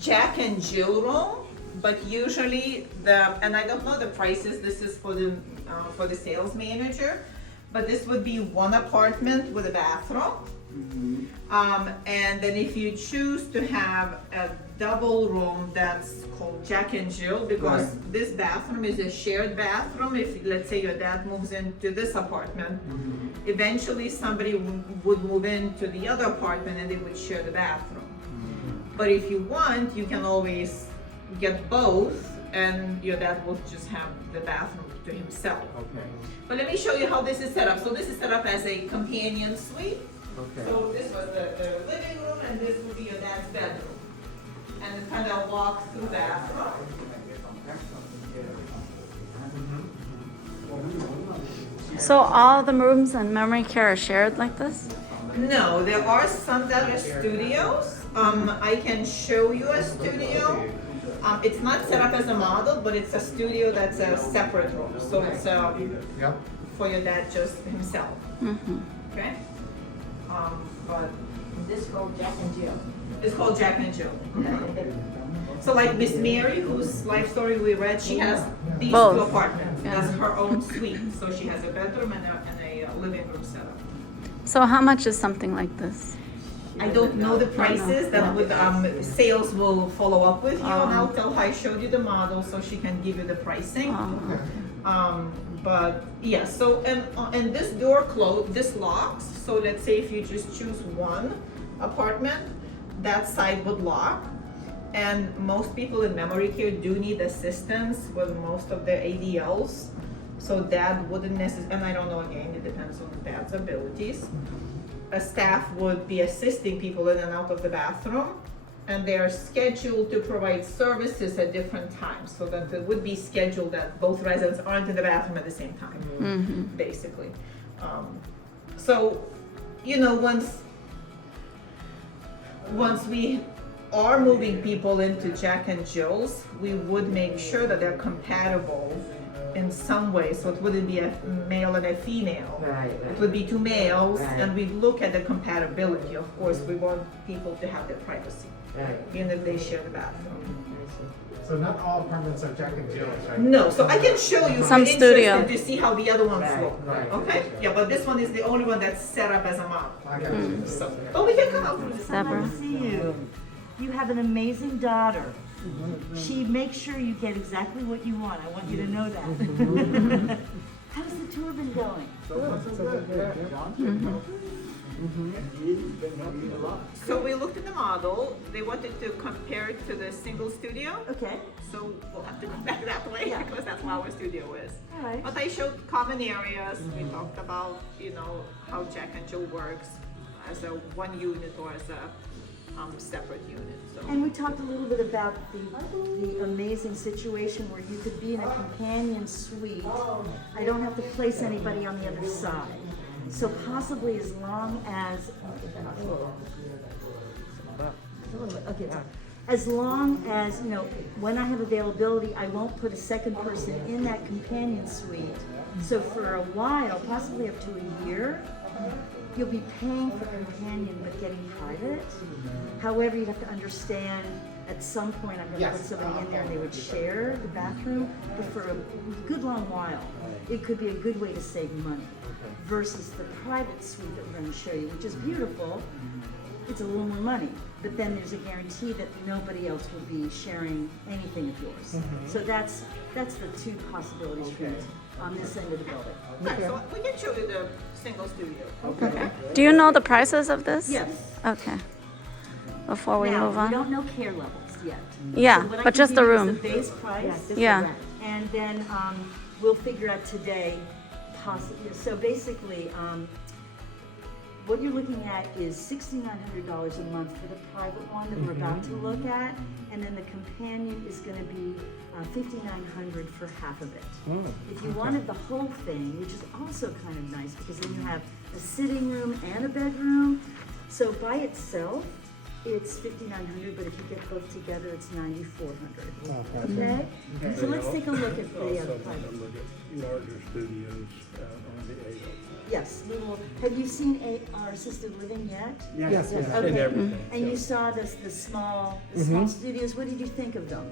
Jack and Jill room, but usually and I don't know the prices, this is for the sales manager, but this would be one apartment with a bathroom. And then if you choose to have a double room, that's called Jack and Jill, because this bathroom is a shared bathroom. If, let's say, your dad moves into this apartment, eventually somebody would move into the other apartment and they would share the bathroom. But if you want, you can always get both, and your dad will just have the bathroom to himself. But let me show you how this is set up. So this is set up as a companion suite. So this was the living room, and this would be your dad's bedroom. And it kind of walks through the bathroom. So all the rooms in memory care are shared like this? No, there are some that are studios. I can show you a studio. It's not set up as a model, but it's a studio that's a separate room. So it's for your dad just himself. Okay? But This called Jack and Jill. it's called Jack and Jill. So like Miss Mary, whose life story we read, she has these Both. two apartments. Yeah. That's her own suite. So she has a bedroom and a living room setup. So how much is something like this? I don't know the prices. That would sales will follow up with you, and I'll tell her I showed you the model so she can give you the pricing. But yeah, so and this door this locks. So let's say if you just choose one apartment, that side would lock. And most people in memory care do need assistance with most of their ADLs. So dad wouldn't necessarily, and I don't know, again, it depends on dad's abilities. A staff would be assisting people in and out of the bathroom, and they are scheduled to provide services at different times, so that it would be scheduled that both residents aren't in the bathroom at the same time, basically. So, you know, once we are moving people into Jack and Jill's, we would make sure that they're compatible in some way, so it wouldn't be a male and a female. Right, It would be two males, Right. and we look at the compatibility. Of course, we want people to have their privacy, Right. even if they share the bathroom. So not all apartments are Jack and Jill, right? No, so I can show you if Some you're studio. interested to see how the other ones Right, look. right. Okay? Yeah, but this one is the only one that's set up as a model. I got you. So, but we can come up with Deborah? See you. You have an amazing daughter. She makes sure you get exactly what you want. I want you to know that. How's the tour been going? So we looked at the model. They wanted to compare it to the single studio. Okay. So we'll have to go back that way Yeah. because that's where our studio is. All right. But I showed common areas. We talked about, you know, how Jack and Jill works as a one unit or as a separate unit. So And we talked a little bit about the amazing situation where you could be in a companion suite. I don't have to place anybody on the other side. So possibly as long as, okay, as long as, you know, when I have availability, I won't put a second person in that companion suite. So for a while, possibly up to a year, you'll be paying for companion but getting private. However, you have to understand at some point I'm gonna put somebody in there and they would share the bathroom, but for a good long while, it could be a good way to save money versus the private suite that we're gonna show you, which is beautiful. It's a little more money, but then there's a guarantee that nobody else will be sharing anything of yours. So that's the two possibilities for you on this end of the building. right, so we can show you the single studio. Okay. Do you know the prices of this? Yes. Okay. Before we Now, move we on. don't know care levels yet. Yeah, So what I but can just give the you is room. the base price. Yeah. And then we'll figure out today, possibly. So basically, what you're looking at is $6,900 a month for the private one that we're about to look at, and then the companion is going to be $5,900 for half of it. If you wanted the whole thing, which is also kind of nice because then you have a sitting room and a bedroom. So by itself, it's $5,900, but if you get both together, it's $9,400. Okay? So let's take a look at the private. Larger studios on the AO. Yes, we will. Have you seen our assisted living yet? Yes, we have. Okay. And you saw the small studios. What did you think of them?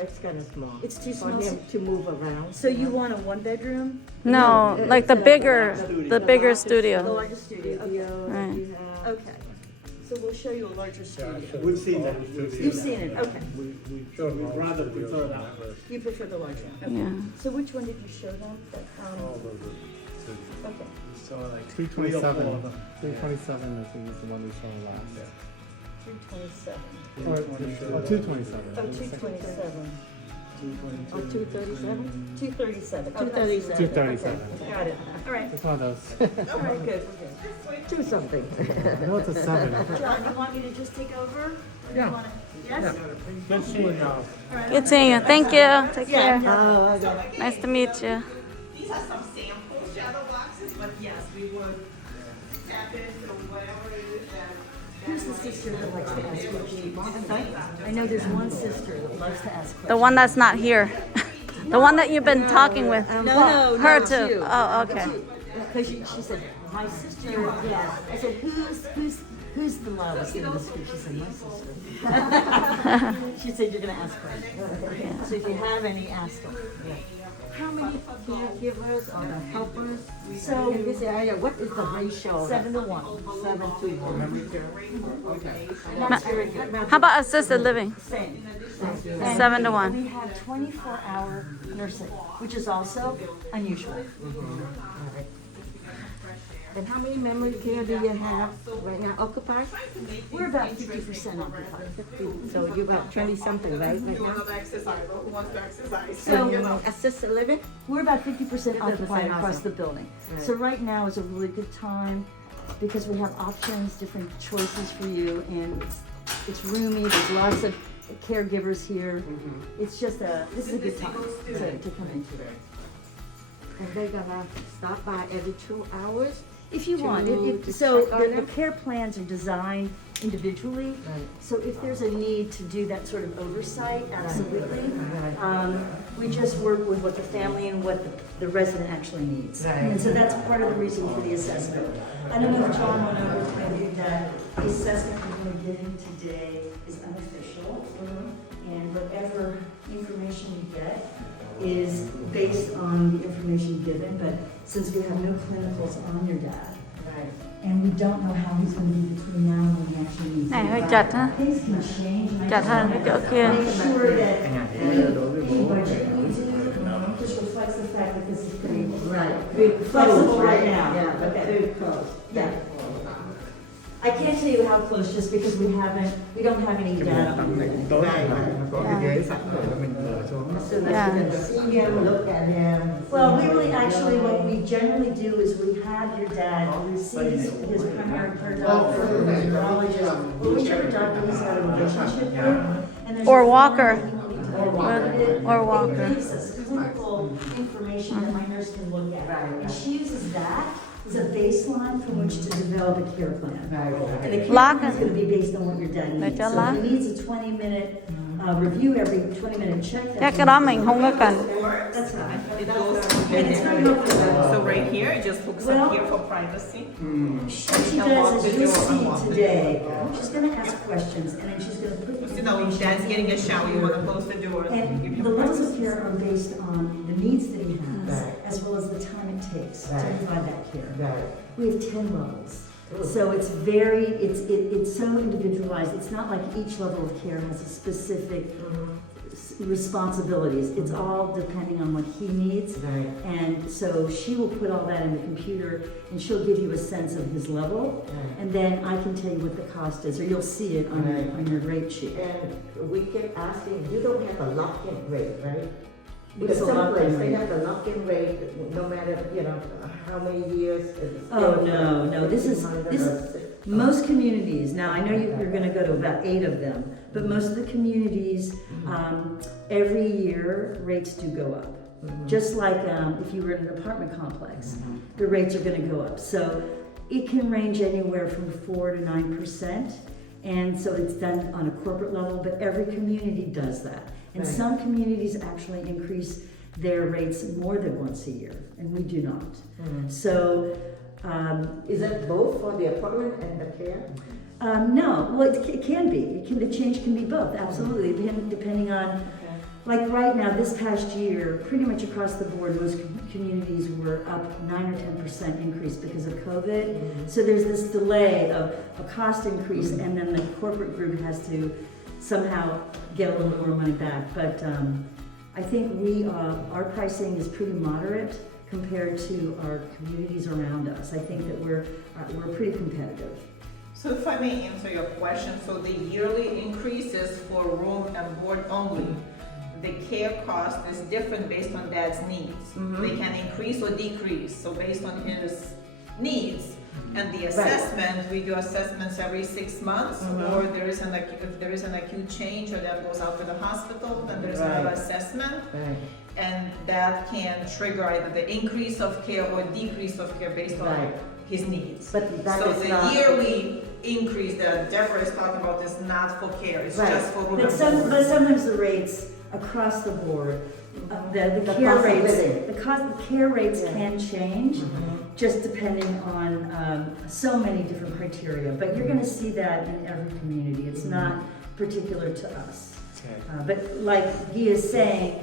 It's kind of small. It's too For small. them to move around. So you want a one bedroom? No, like the bigger The studio. larger studio. Okay. Right. You have- Okay. So we'll show you a larger studio. We've seen that. You've seen it. Okay. We'd rather prefer that. You prefer the larger one. Okay. Yeah. So which one did you show them? Okay. So like 327. 327 is the one we saw last. 327. Or 227. Oh, 227. Or 237? 237. 237. 237. Okay. Got it. All right. It's one of those. All right, good. Two something. No, it's a 7. John, you want me to just take over? Or do you wanna- Yes? Good seeing you. Good seeing you. Thank you. Take care. Oh, okay. Nice to meet you. These are some sample shadow boxes, but yes, we would tap into whatever it is that. Who's the sister that likes to ask questions? I know there's one sister that loves to ask The questions. one that's not here. The one that you've been talking with. No, Her no, too. you. Oh, okay. Because she said, my sister, yeah. I said, who's the loudest in this group? She said, my sister. She said, you're gonna ask her. So if you have any, ask them. How many caregivers or the helpers? So in this area, what is the ratio? 7 to 1. 7 to 1. That's very good. How about assisted living? Same. 7 to 1. We have 24-hour nursing, which is also unusual. And how many memory care do you have right now occupied? We're about 50% occupied. So you're about 20 something, right now? Who wants to exercise? So, Assisted living? we're about 50% occupied 50% across also. the building. Right. So right now is a really good time because we have options, different choices for you, and it's roomy, there's lots of caregivers here. It's just this is a good time to come into it. And they're gonna stop by every 2 hours? If you want, to so check on the them? care plans are designed individually. Right. So if there's a need to do that sort of oversight, absolutely. We just work with what the family and what the resident actually needs. Right. And so that's part of the reason for the assessment. I don't know if John went over with you that the assessment we're going to give him today is unofficial. And whatever information you get is based on the information given, but since we have no clinicals on your dad, Right. and we don't know how he's going to be between now and when he actually needs Này hơi to chặt ha. things can change. And I Chặt just hơn wanna cái chỗ kia. make sure that any budget we do just reflects the fact that this is pretty Right. flexible right now. Yeah, Okay. very close. Yeah. I can't tell you how close just because we don't have any data on it. Tối nay là có cái ghế sẵn rồi để mình ngồi xuống. So that Yeah. you can see him, look at him. Well, we really actually, what we generally do is we have your dad see his primary care doctor, or his neurologist, or whichever doctor he's got a relationship with. And there's Or a walker. Or walker. Or walker. It gives us clinical information that my nurse can look at. And she uses that as a baseline from which to develop a care plan. And the care Lock plan is it. going to be based on what your dad needs. cho So lock. if he needs a 20-minute review every 20-minute check. Chắc cái đó mình không có cần. That's fine. It goes And it's very helpful. So right here, it just hooks Well- up here for privacy. What she does is you'll see today, she's gonna ask questions and then she's gonna put the You know, if dad's getting a shower, you wanna close the door. And give the him levels privacy. of care are based on the needs that he has, Right. as well as the time it takes to Right. provide that care. Right. We have 10 levels. So it's very, it's so individualized. It's not like each level of care has a specific responsibilities. It's all depending on what he needs. Right. And so she will put all that in the computer and she'll give you a sense of his level. Right. And then I can tell you what the cost is, or you'll see it Right. on your rate sheet. And we kept asking, you don't have a lock-in rate, right? What Because is a some lock-in places, they rate? have the lock-in rate, no matter, how many years. it's Oh, still no, this is, 200 most communities, now I know you're gonna go to about 8 of them, but most of the communities, every year, rates do go up. Just like if you were in an apartment complex, the rates are gonna go up. So it can range anywhere from 4 to 9%. And so it's done on a corporate level, but every community does that. And Right. some communities actually increase their rates more than once a year, and we do not. So, Is that both for the apartment and the care? no, well, it can be. The change can be both, absolutely, depending on, like right now, this past year, pretty much across the board, most communities were up 9 or 10% increase because of COVID. So there's this delay of a cost increase, and then the corporate group has to somehow get a little more money back. But I think our pricing is pretty moderate compared to our communities around us. I think that we're pretty competitive. So if I may answer your question, so the yearly increases for room and board only. The care cost is different based on dad's needs. They can increase or decrease, so based on his needs. And the assessment, we do assessments every 6 months, or if there is an acute change or that goes out to the hospital, then there's another assessment. Right. And that can trigger either the increase of care or decrease of care based on Right. his needs. But that So is the not- yearly increase that Deborah is talking about is not for care, it's Right. just for room But and board. sometimes the rates across the board The care rates, the care rates can change, just depending on so many different criteria. But you're gonna see that in every community. It's not particular to us. But like Guy is saying,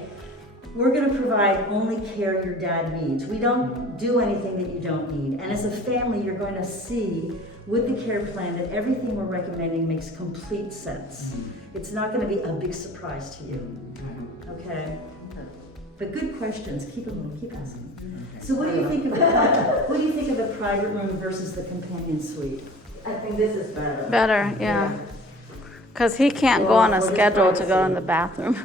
we're gonna provide only care your dad needs. We don't do anything that you don't need. And as a family, you're going to see with the care plan that everything we're recommending makes complete sense. It's not gonna be a big surprise to you, okay? But good questions, keep asking. So what do you think of the private room versus the companion suite? I think this is better. Better, yeah. Because he can't go on a schedule to go in the bathroom.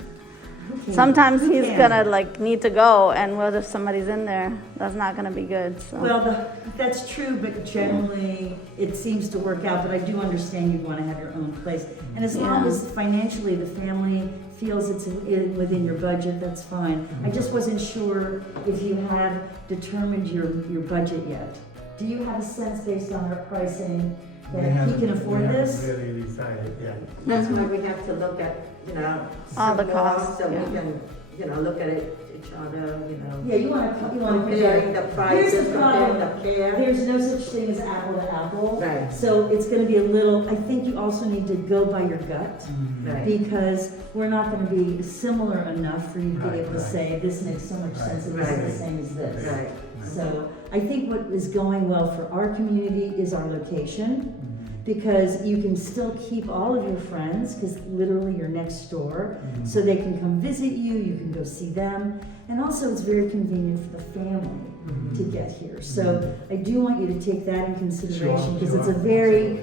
Sometimes he's gonna like need to go, and what if somebody's in there? That's not gonna be good, so. Well, that's true, but generally it seems to work out, but I do understand you wanna have your own place. And as long as financially the family feels it's within your budget, that's fine. I just wasn't sure if you have determined your budget yet. Do you have a sense based on our pricing that he can afford this? Really decided yet. That's why we have to look at, All the some costs, so we yeah. can, look at it, each other, Yeah, you wanna comparing the Here's prices, the comparing problem. the care. There's no such thing as apple to apple. Right. So it's gonna be a little, I think you also need to go by your gut. Right. Because we're not gonna be similar enough for you to be Right, able to right. say, this makes so much sense and this is the Right. same as this. Right. So I think what is going well for our community is our location, because you can still keep all of your friends, because literally you're next door, so they can come visit you, you can go see them, and also it's very convenient for the family to get here. So I do want you to take that in consideration, because it's a very,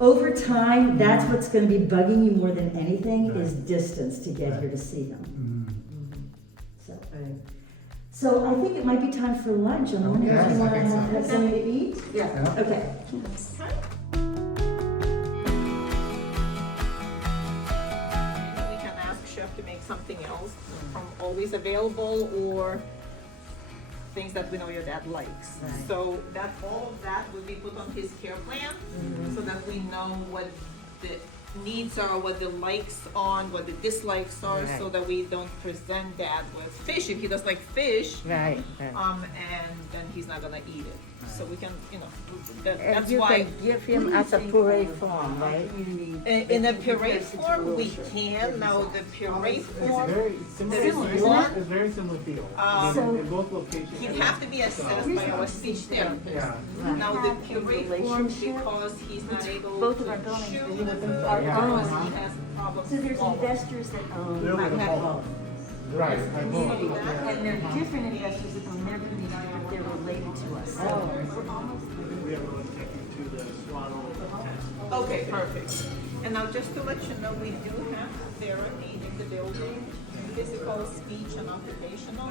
over time, that's what's gonna be bugging you more than anything, is distance to get here to see them. So I think it might be time for lunch. I'm wondering if you want to have something to eat? Yeah. Okay. We can ask chef to make something else from always available or things that we know your dad likes. So that all of that will be put on his care plan so that we know what the needs are, what the likes on, what the dislikes are, so that we don't present that with fish. If he does like fish, Right. and then he's not gonna eat it. So we can, And that's you why. can give him as a puree form, right? In a puree form, we can. Now, the puree form, Similar, there is one, it's very similar feel. In both locations. he'd have to be assessed by our speech therapist. Yeah. Now, the puree form, because he's not able Both to of our buildings chew, are Yeah. because owned. he has problems. So there's swallowing. investors that own, Little bit of have both. both. Right. Community, and there are different investors that own their community, but they're related to us. So We are going to take you to the swaddle test. Okay, perfect. And now, just to let you know, we do have therapy in the building, physical, speech, and occupational.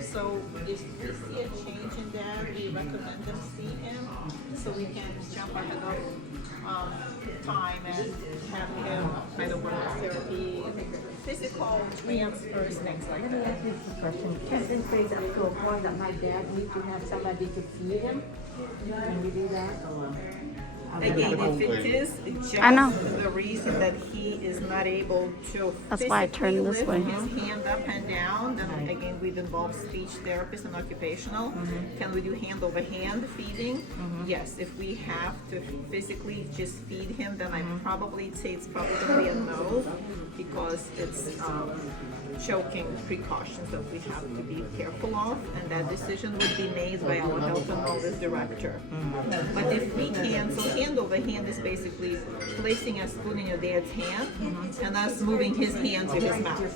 So if we see a change in that, we recommend them see him, so we can jump ahead of time and have him either work with therapy, physical transfers, things like Let me that. ask you a question. Can things up to a point that my dad needs to have somebody to feed him? Can we do that or? Again, if it is I know. just the reason that he is not able to That's why I physically turned this lift way. his hand up and down, then again, we'd involve speech therapist and occupational. Can we do hand over hand feeding? Yes, if we have to physically just feed him, then I probably say it's probably gonna be a no, because it's choking precautions that we have to be careful of, and that decision would be made by our health and wellness director. But if we can, so hand over hand is basically placing a spoon in your dad's hand and us moving his hand to his mouth.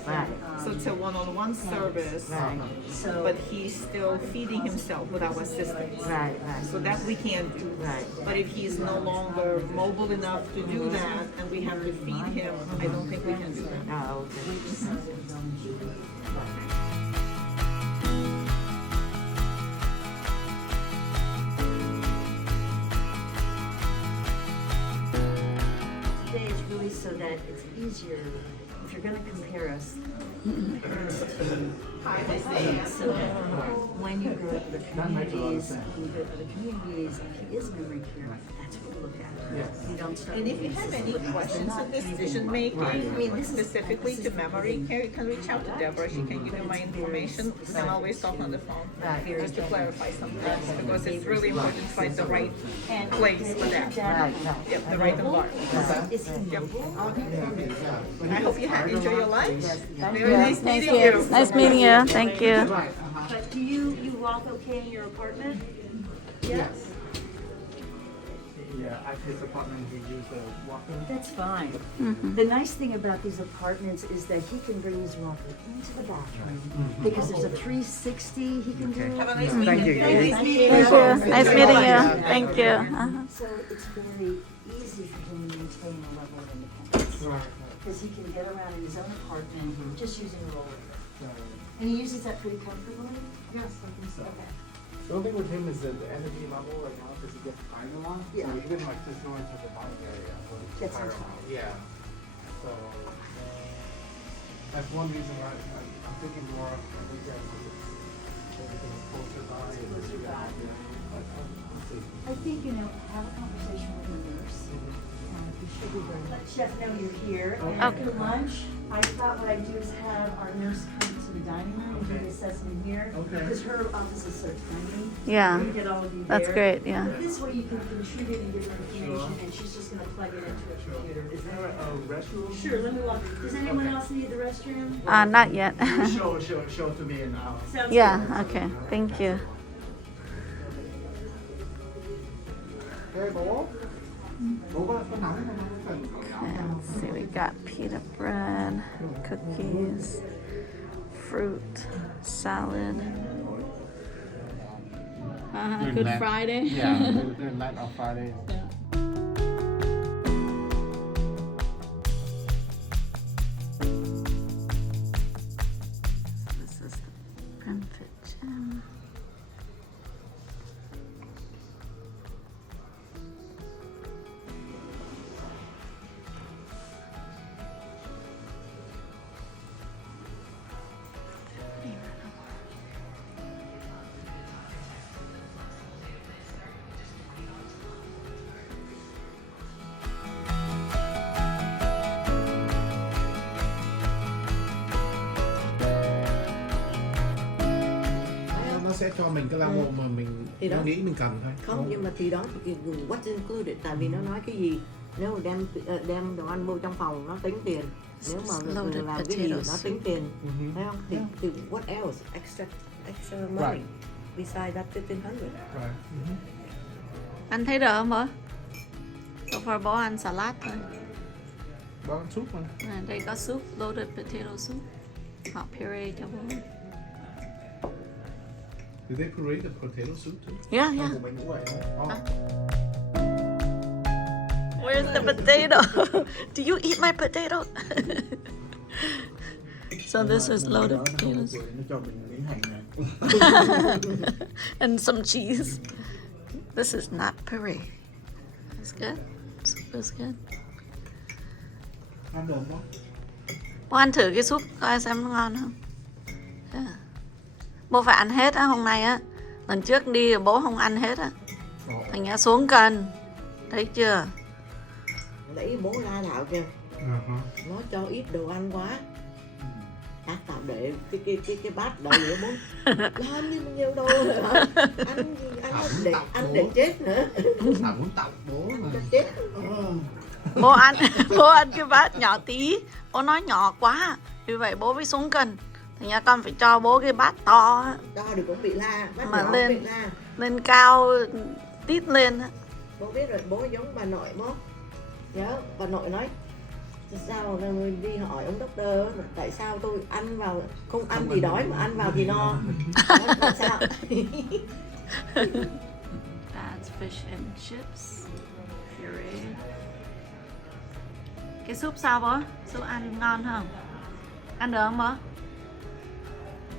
So it's a one-on-one service, but he's still feeding himself with our assistance. Right. So that we can do. Right. But if he's no longer mobile enough to do that and we have to feed him, I don't think we can do that. Oh, okay. today is really so that it's easier, if you're gonna compare us to Hi, Miss Diane. So when you go to the communities, if he is memory care, that's what we look at. You don't start. And if you with have this any because they're questions not on anything decision like- making, I mean, this is- specifically this to is- memory care, you can reach out to Deborah. She can give you my information. We can always talk on the phone just to clarify some things because it's really important to find the right place for that. Yep, the right environment. Is he mobile? I hope you enjoy your lunch. Very nice Thank meeting you. you. Nice meeting you. Thank you. But do you walk okay in your apartment? Yes. Yeah, at his apartment we use the walking. That's fine. The nice thing about these apartments is that he can bring his walker into the bathroom because there's a 360 he can do. Have a nice meeting. Nice meeting Thank you. you. Nice meeting you. Thank you. So it's very easy for him to maintain a level of independence. Because he can get around in his own apartment just using a roller. And he uses that pretty comfortably? Yes, I think so. Okay. The only thing with him is that the energy level right now because he gets tired a lot. Yeah. So even like just going to the bottom area. Gets him tired. tired. Yeah. So that's one reason why I'm thinking more of a weekend everything closer by. Closer by. But we'll see. I think, have a conversation with the nurse. You should be very much. Chef, know you're here. And after lunch, I thought what I'd do is have our nurse come to the dining room and do the assessment here. Because her office is so tiny. Yeah. We get all of you That's there. great, yeah. But this way you can contribute and give her information and she's just gonna plug it into a computer. Is there a restroom? Sure, let me walk. Does anyone else need the restroom? Not yet. Show to me and I'll. Sounds good. Yeah, okay. Thank you. Hey, bố. Bố có nóng không? Cần Okay, let's see, we got pita bread, cookies, fruit, salad. Good Friday. Yeah, they're night on Friday. This is the Benefit Gym. Nó sẽ cho mình cái level mà mình Thì đó. nghĩ mình cần thôi. Không, nhưng mà thì đó thì dùng what's included, tại vì nó nói cái gì nếu mà đem đồ ăn vô trong phòng nó tính tiền, nếu mà Loaded làm cái gì potatoes. nó tính tiền, thấy không? Thì what else extra money Right. besides that 1,500. Right. Anh thấy đỡ không bố? So far bố ăn salad thôi. Đó là súp mà. Đây có soup, loaded potato soup. Hoặc puree cho bố. Do they puree the potato soup too? Yeah, yeah. Của mình cũng vậy. Oh. Where's the potato? Do you eat my potato? So this is loaded potatoes Nó cho mình miếng hành này. and some cheese. This is not puree. It's good. Soup is good. Ăn được không? Bố ăn thử cái súp coi xem nó ngon không? Yeah. Bố phải ăn hết á hôm nay á. Lần trước đi bố không ăn hết á. Thành ra xuống cân. Thấy chưa? Nãy bố la Thảo kêu nó cho ít đồ ăn quá. Tạo để cái bát đầy vậy bố. Làm như nhiều đồ rồi hả? Ăn để chết nữa. Thảo muốn tặng bố mà. Cho chết. Bố ăn cái bát nhỏ tí. Bố nói nhỏ quá. Vì vậy bố mới xuống cân. Thành ra con phải cho bố cái bát to á. Cho thì cũng bị la, bát Mà nhỏ lên- bị la. Lên cao tít lên á. Bố biết rồi, bố giống bà nội bố. Nhớ, bà nội nói sao là người đi hỏi ông doctor tại sao tôi ăn vào không ăn thì đói mà ăn vào thì no. Nói tại sao? That's fish and chips. Puree. Cái súp sao bố? Súp ăn ngon không? Ăn được không bố?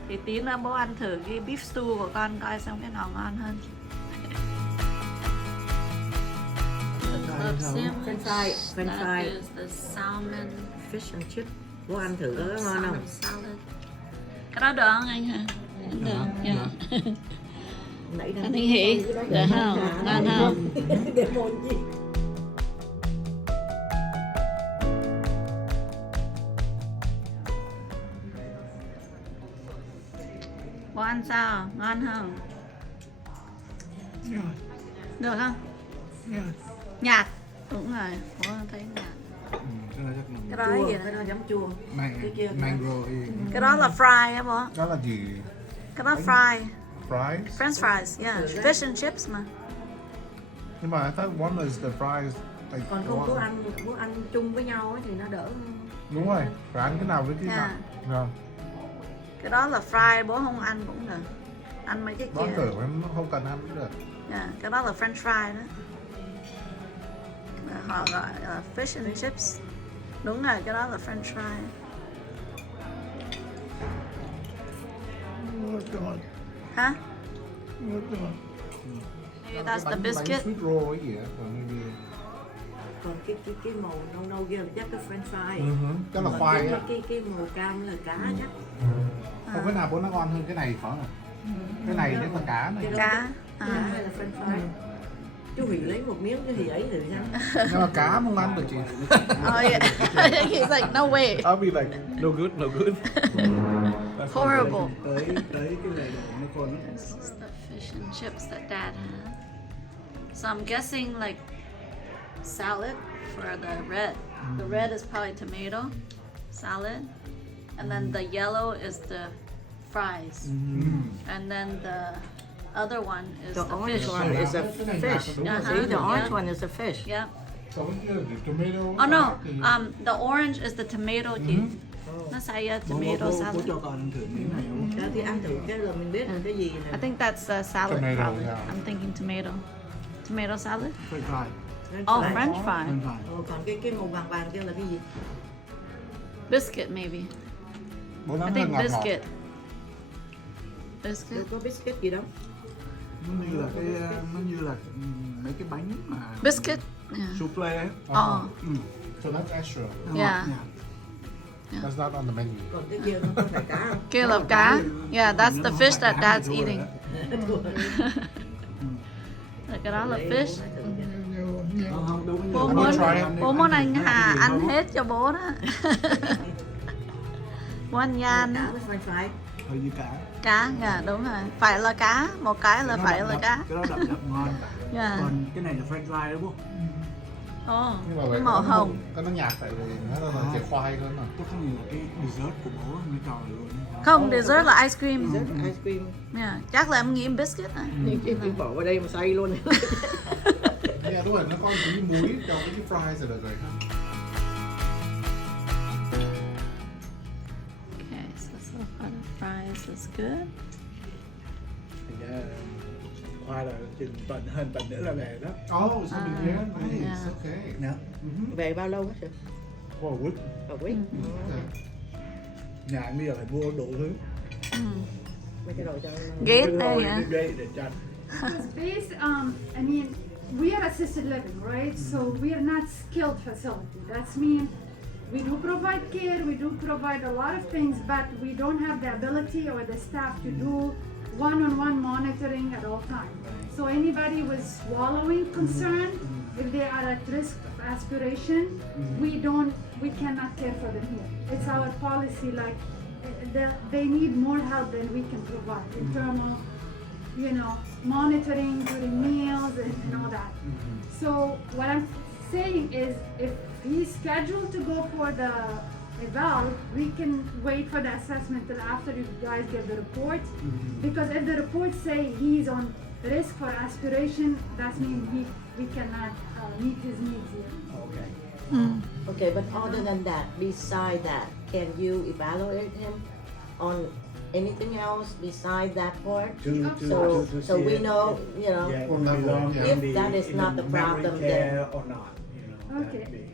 Thì tí nữa bố ăn thử cái beef stew của con coi xem cái nào ngon hơn. Club sandwich. French That fry. is the salmon Fish and chip. Bố ăn thử có ngon không? salad. Cái đó được không anh hả? Được. Dạ. Nãy Anh Thanh Hỷ, được không? Ngon không? để môn gì? Bố ăn sao? Ngon không? Được không? Nhạt. Đúng rồi, bố thấy nhạt. Cái đó chắc là Cái đó là gì Cái đó? đó giống chua. Cái kia mango thì Cái đó là fry á bố. đó là gì? Cái đó fry. Fries? French fries, yeah. Fish and chips mà. Nhưng mà I thought one is the fries like Còn không one- có ăn chung với nhau ấy thì nó đỡ. Đúng rồi, phải ăn cái nào với cái Yeah. nào. Rồi, Cái đó là fry, bố không ăn cũng được. Ăn mấy cái bón kia. tưởng em không cần ăn cũng được. Yeah, cái đó là French fry đó. Họ gọi là fish and chips. Đúng rồi, cái đó là French fry. Hả? Maybe that's the Bánh biscuit. sweet roll ấy gì á, còn maybe Còn cái màu nâu nâu kia là chắc cái French fry. chắc là Còn khoai á. cái màu cam là cá chắc. Không cái nào bố nó ngon hơn cái này phải không? Cái này nhất là cá này. Cá. Cái đó là French fry. Chú Hỷ lấy một miếng cái Hỷ ấy rồi sao? Nhưng mà cá không ăn được chị. Oh yeah. He's like, no way. I'll be like, no good, no good. Horrible. Tới cái này nó còn This is the fish and chips that Dad had. So I'm guessing like salad for the red. The red is probably tomato salad, and then the yellow is the fries, and then the other one is The the orange fish. one is a Cái này fish. nhạt đúng Uh-huh. See, the orange Yeah. one is a fish. Yep. Còn cái kia là tomato. Oh no. The orange is the tomato chị. Nó say tomato bố salad. cho con ăn thử miếng này không? Đó thì ăn thử cái rồi mình biết là cái gì I nè. think that's salad Tomato, probably. yeah. I'm thinking tomato. Tomato salad? French fry. Oh, French fry. French fry. Còn cái màu vàng vàng kia là cái gì? Biscuit maybe. Bố nó I hơi think ngọt ngọt. biscuit. Đâu Biscuit. có biscuit gì đâu. Nó như là mấy cái bánh mà Biscuit. Yeah. souffle ấy. Oh, So that's extra. yeah. That's not on the menu. Còn cái kia nó có phải cá không? Kill of cá. Yeah, that's the fish that Dad's eating. Cái đó là fish. Không, đâu có nhiều. Bố I'm muốn gonna try it. bố muốn anh Hà ăn hết cho bố đó. Bố ăn nhan Cá đó. với French fry. Hơi như cá. Cá, dạ đúng rồi. Phải là cá, một cái là phải là cá. Cái đó đậm đậm ngon. Dạ. Còn cái này là French fry đúng không? Ồ, Nhưng mà cái vậy màu hồng. Cái nó nhạt tại vì nó là chỉ khoai thôi mà. Tôi không nghĩ là cái dessert của bố nó cho rồi luôn. Không, dessert là ice cream. Ice cream. Yeah. Chắc là em nghĩ biscuit à. Chị bỏ vào đây mà xay luôn. Yeah, đúng rồi, nó có một tí muối trong cái fries rồi được rồi. Okay, so far the fries is good. Thành ra khoai là chừng tuần nữa là về đó. Oh, so big here. Nice. yeah. Okay. Nè. Về bao lâu hết rồi? Wow, good. Ở quý. Okay. Nhà anh bây giờ phải mua đủ thứ. Mấy cái đồ cho Ghét Mua đây rồi hả? đi đây để chặt. It's based, I mean, we are assisted living, right? So we are not skilled facility. That's mean we do provide care, we do provide a lot of things, but we don't have the ability or the staff to do one-on-one monitoring at all times. So anybody with swallowing concern, if they are at risk of aspiration, we cannot care for them here. It's our policy, like they need more help than we can provide in terms of, monitoring during meals and all that. So what I'm saying is, if he's scheduled to go for the eval, we can wait for the assessment till after you guys get the report. Because if the reports say he's on risk for aspiration, that means we cannot meet his needs here. Okay. Okay, but other than that, beside that, can you evaluate him on anything else beside that part? So see we it. know, Yeah, Or it level, belongs yeah. in If the- that is in not the memory problem, care or not, that'd Okay. be-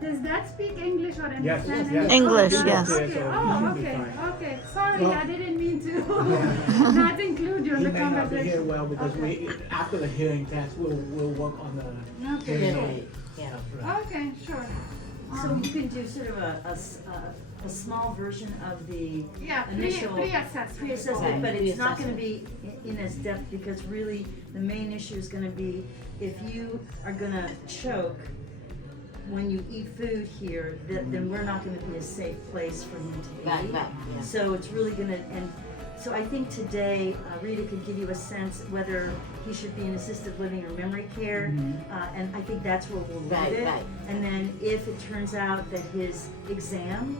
Does that speak English or understand Yes, yes, English? English, Oh, yes. Okay, So oh, you should be okay, fine. okay. Sorry, Well- I didn't mean to not include you in He the may not be here conversation. well because Okay. after the hearing test, we'll work on the Okay, hearing sure. aid. Yeah. That's right. Okay, sure. So you can do sort of a a small version of the Yeah, initial pre-assessment. pre-assessment, but it's not gonna be in as depth, because really, the main issue is gonna be if you are gonna choke when you eat food here, then we're not gonna be a safe place for him to be. Right, yeah. So it's really gonna, and so I think today, Rita could give you a sense whether he should be in assisted living or memory care, and I think that's where we'll Right, leave it. right. And then if it turns out that his exam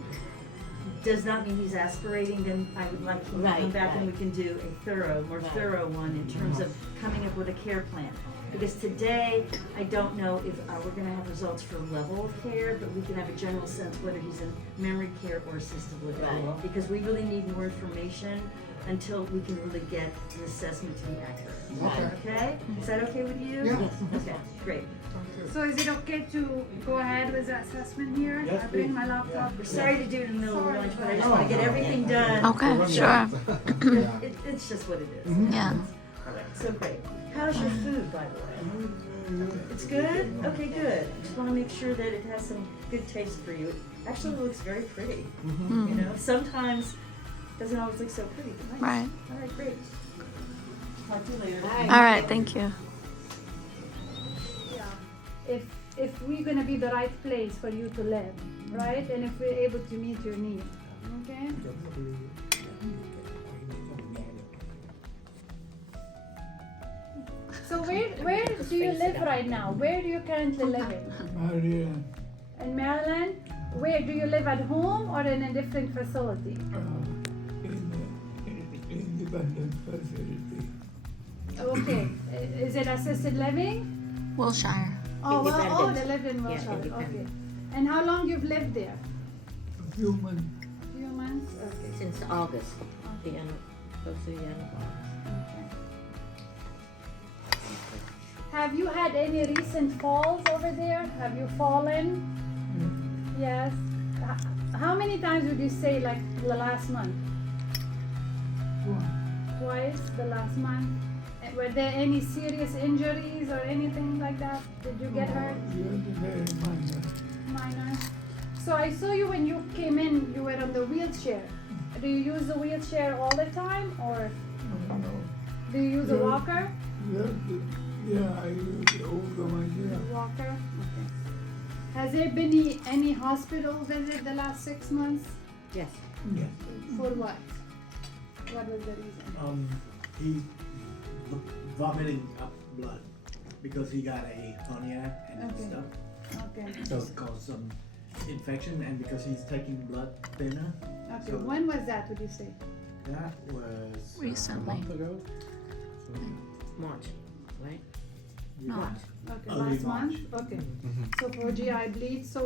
does not mean he's aspirating, then I would like him to come Right, back and we right. can do a more Right. thorough one in terms of coming up with a care plan. Because today, I don't know if we're gonna have results for level of care, but we can have a general sense whether he's in memory care or assisted living. Right. Because we really need more information until we can really get an assessment to be accurate. Right. Okay? Is that okay with you? Yeah. Okay, great. So is it okay to go ahead with the assessment here? Yes, I bring please. my laptop. We're sorry to do it in the middle of Sorry. lunch, but I just wanna get everything done. Okay, sure. It's just what it is. Yeah. So great. How's your food, by the way? It's good? Okay, good. Just wanna make sure that it has some good taste for you. It actually looks very pretty. You know, sometimes it doesn't always look so pretty. Nice. Right. All right, great. Talk to you later. All right, thank you. Yeah. If we're gonna be the right place for you to live, right? And if we're able to meet your needs, okay? So where do you live right now? Where do you currently live in? In Maryland? Where do you live at home or in a different facility? Independent facility. Okay. Is it assisted living? Wilshire. Oh, they live in Yeah, Wilshire. Okay. independent. And how long you've lived there? Few months. Few months. Okay. Since August, the end, close to the end of August. Have you had any recent falls over there? Have you fallen? Yes. How many times would you say, like, the last month? Twice the last month? Were there any serious injuries or anything like that? Did you get hurt? Very minor. Minor. So I saw you when you came in, you were on the wheelchair. Do you use the wheelchair all the time, or do you use a walker? Yeah, I use over my ear. Walker? Okay. Has there been any hospital visit the last 6 months? Yes. Yes. For what? What was the reason? He vomiting up blood because he got a hernia and Okay. stuff. Okay. So it caused some infection, and because he's taking blood thinner, Okay. So- When was that, would you say? that was A Recently. month ago? March, right? No. March. Okay, Early last March. month? Okay. So for GI bleed, so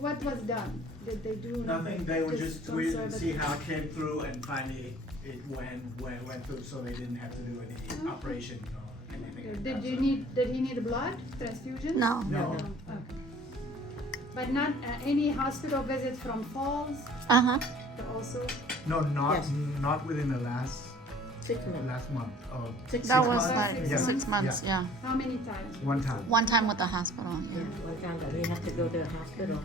what was done? Did they do? Nothing. They were just waiting to conservative? see how it came through, and finally it went through, so they didn't have to do any operation or anything. like that. Did he need blood transfusion? No. No. Okay. But not any hospital visits from falls Uh-huh. also? No, not Yes. not within the last 6 months. month. Oh, 6 That months. was months? like Yeah. 6 months, yeah. How many times? one time. One time with the hospital, Yeah, yeah. one time that we had to go to the hospital.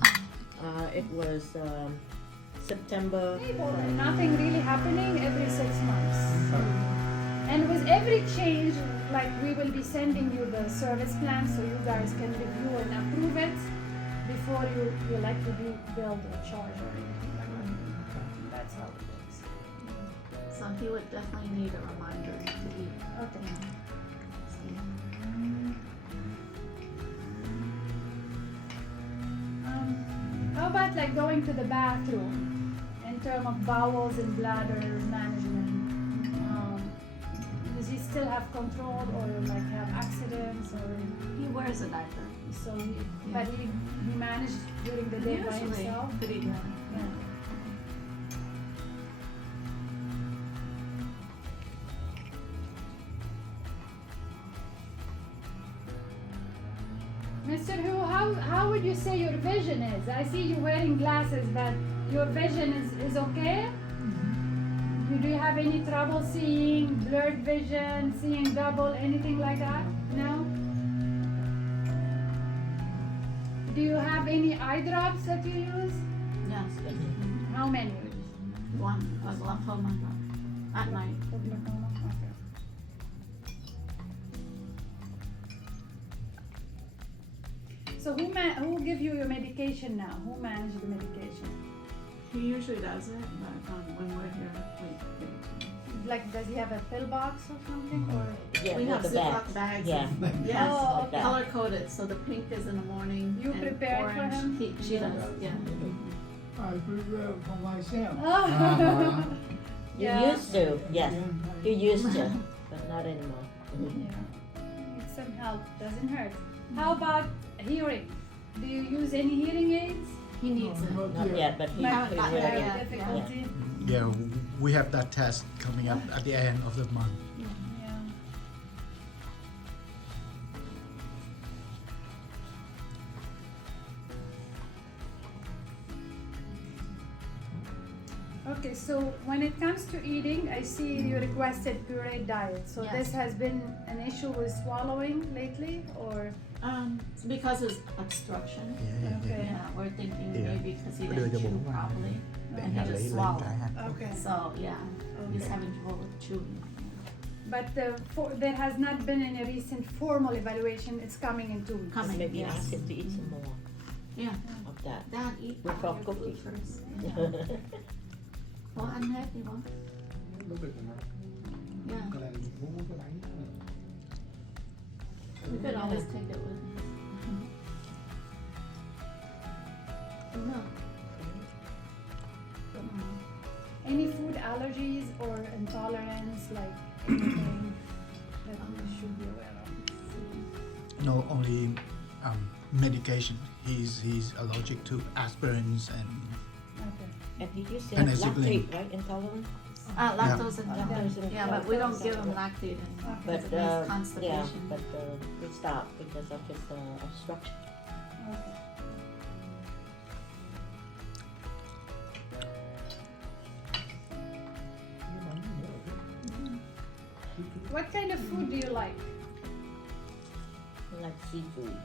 It was September. Nothing really happening every 6 months. And with every change, like we will be sending you the service plan so you guys can review and approve it before you like to be billed or charged or anything like that. That's how it works. So he would definitely need a reminder to eat. Okay. How about like going to the bathroom in terms of bowels and bladder management? Does he still have control or like have accidents or He wears a diaper. so? But he managed during the day by Usually, himself. pretty good. Yeah. Mr. Hu, how would you say your vision is? I see you wearing glasses, but your vision is okay? Do you have any trouble seeing, blurred vision, seeing double, anything like that? No? Do you have any eye drops that you use? Yes. How many? One glaucoma at night. For glaucoma? Okay. So who give you your medication now? Who manages the medication? He usually does it, but when we're here, we give it to him. Like, does he have a pill box or something, or? Yeah, We with have the Ziploc bags. bags. Yeah. Yes, Oh, okay. color coded, so the pink is in the morning. You and prepare for orange, him? She does, yeah. I prepare for myself. Oh. You Yeah. used to, yes. You used to, but not anymore. Yeah. Need some help, doesn't hurt. How about hearing? Do you use any hearing aids? He needs it. Not yet, but he Like, he not will yet, get. yeah. difficulty? Yeah, we have that test coming up at the end of the month. Yeah. Okay, so when it comes to eating, I see you requested pureed diet. So Yes. this has been an issue with swallowing lately, or? It's because it's obstruction. Okay. Yeah, we're thinking Yeah. maybe because he Đưa didn't cho chew bố vào. properly Để and nhà he lấy just lấy swallowed. cái hạt. Okay. So yeah, he's having trouble with chewing. But there has not been any recent formal evaluation. It's coming in 2 weeks. Coming. Maybe Yes. ask him to eat some more Yeah. of that. Dad, eat With your our food cookies. first. Yeah. Có ăn hết đi bố. Lúc được rồi. Yeah. Cái này muốn muốn cái bánh. We could always take it with us. No. Any food allergies or intolerance, like anything that we should be aware of? No, only medication. He's allergic to aspirins and Okay. And he used to have Penicillin. lactate, right, intolerance? Lactose Lactose intolerance. Yeah, but we don't give him lactate anymore. But, Because it makes yeah, constipation. but we stopped because of his obstruction. Okay. What kind of food do you like? He likes seafood,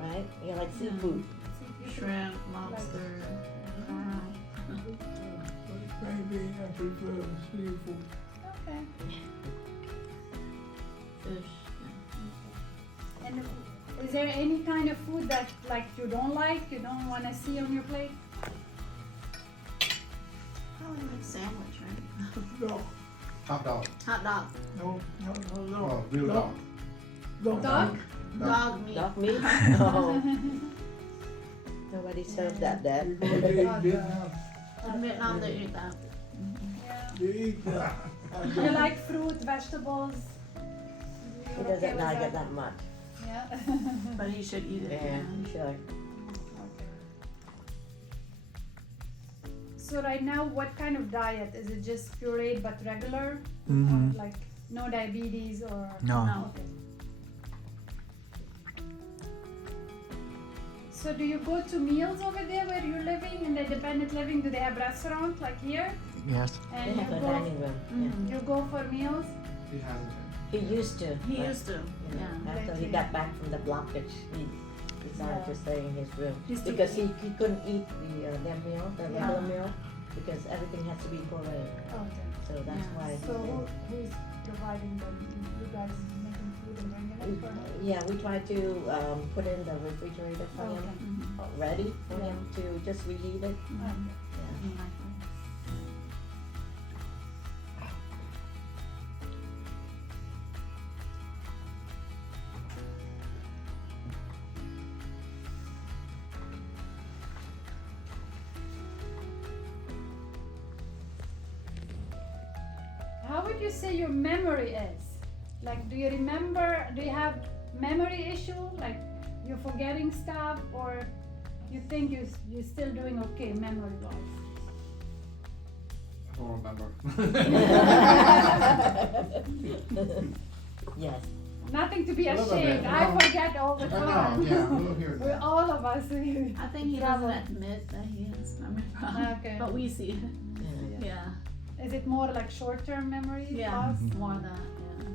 right? You like seafood. Shrimp, lobster, crab. Maybe I prefer seafood. Okay. Fish. And is there any kind of food that like you don't like, you don't want to see on your plate? Probably like sandwich, right? No, hot dog. Hot dog. no, no. Oh, real dog. Dog? Dog meat. Dog meat? No. Nobody served that, Dad. They In Vietnam, they eat that. eat that. Do you like fruit, vegetables? He doesn't like it that much. Yeah. But he should eat it. Yeah, sure. So right now, what kind of diet? Is it just pureed but regular? Mhm. Or like no diabetes or? No. No. Okay. So do you go to meals over there where you're living in the independent living? Do they have restaurant like here? Yes. They And have you a go, dining room. you go for meals? He hasn't. Yeah. He used to. He but, used to. you know, Yeah. After he got back from the blockage, he decided to stay in his room He's too- because he couldn't eat their meal, the Yeah. regular meal, because everything has to be pureed. Okay. So that's Yeah. why. So who's providing them? You guys making food and bringing it for him? Yeah, we try to put in the refrigerator for him, Mhm. ready for him to just reheat it. Mhm. Yeah. Mm, like that. How would you say your memory is? Like, do you remember? Do you have memory issue? Like, you're forgetting stuff, or you think you're still doing okay memory wise? I don't remember. Yes. Nothing to be A little bit, ashamed. I no. forget all the I know, time. yeah, we'll hear We're that. all of us. I think he doesn't admit that he has memory problems. Okay. But we see it. Yeah. Yeah. Is it more like short-term memory Yeah. loss? More than yeah.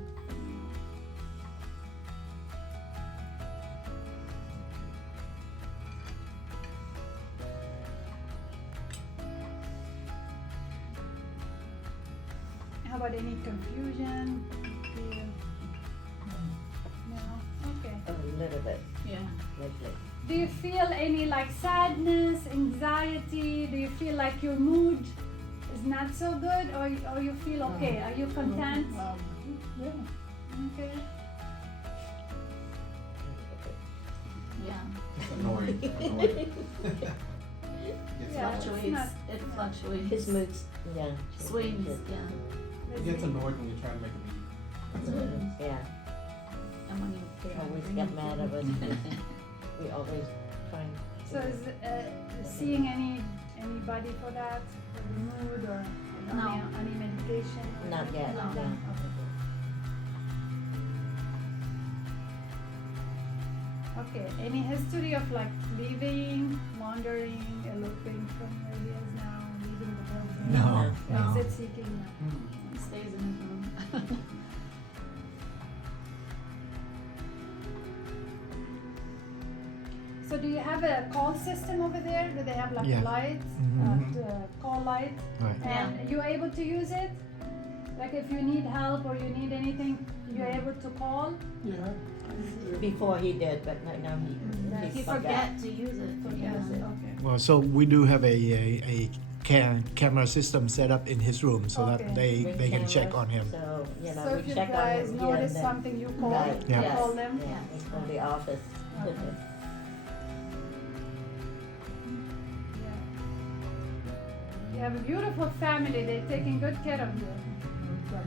about any confusion? Do you? No? Okay. A little bit, Yeah. lately. Do you feel any like sadness, anxiety? Do you feel like your mood is not so good, or you feel okay? Are you content? Okay. Yeah. It's annoying. Yeah, it's Fluctuates. not- It fluctuates. His moods, yeah. Swings. changes. Yeah. He gets annoyed when you try to make him eat. Yeah, And when you he try to always bring get it mad to at us. him. We always trying. So is seeing anybody for that, for the mood or No. any medication? Not yet, No. no. Okay. Any history of like leaving, wandering, eloping from areas now, leaving the building? No, no. Exit seeking? No. He stays in his room. So do you have a call system over there? Do they have like Yeah. lights, call light? Right. And you're able to use it? Like if you need help or you need anything, you're able to call? Before he did, but right now He forgot. forget to use it. Okay. Well, so we do have a camera system set up in his room so that Okay. they can check on him. So, you know, So we if you check on guys him here and notice then. something, you call, Right, you Yeah. call them? Yeah, it's from the office. Okay. Yeah. You have a beautiful family, they're taking good care of you. Yeah.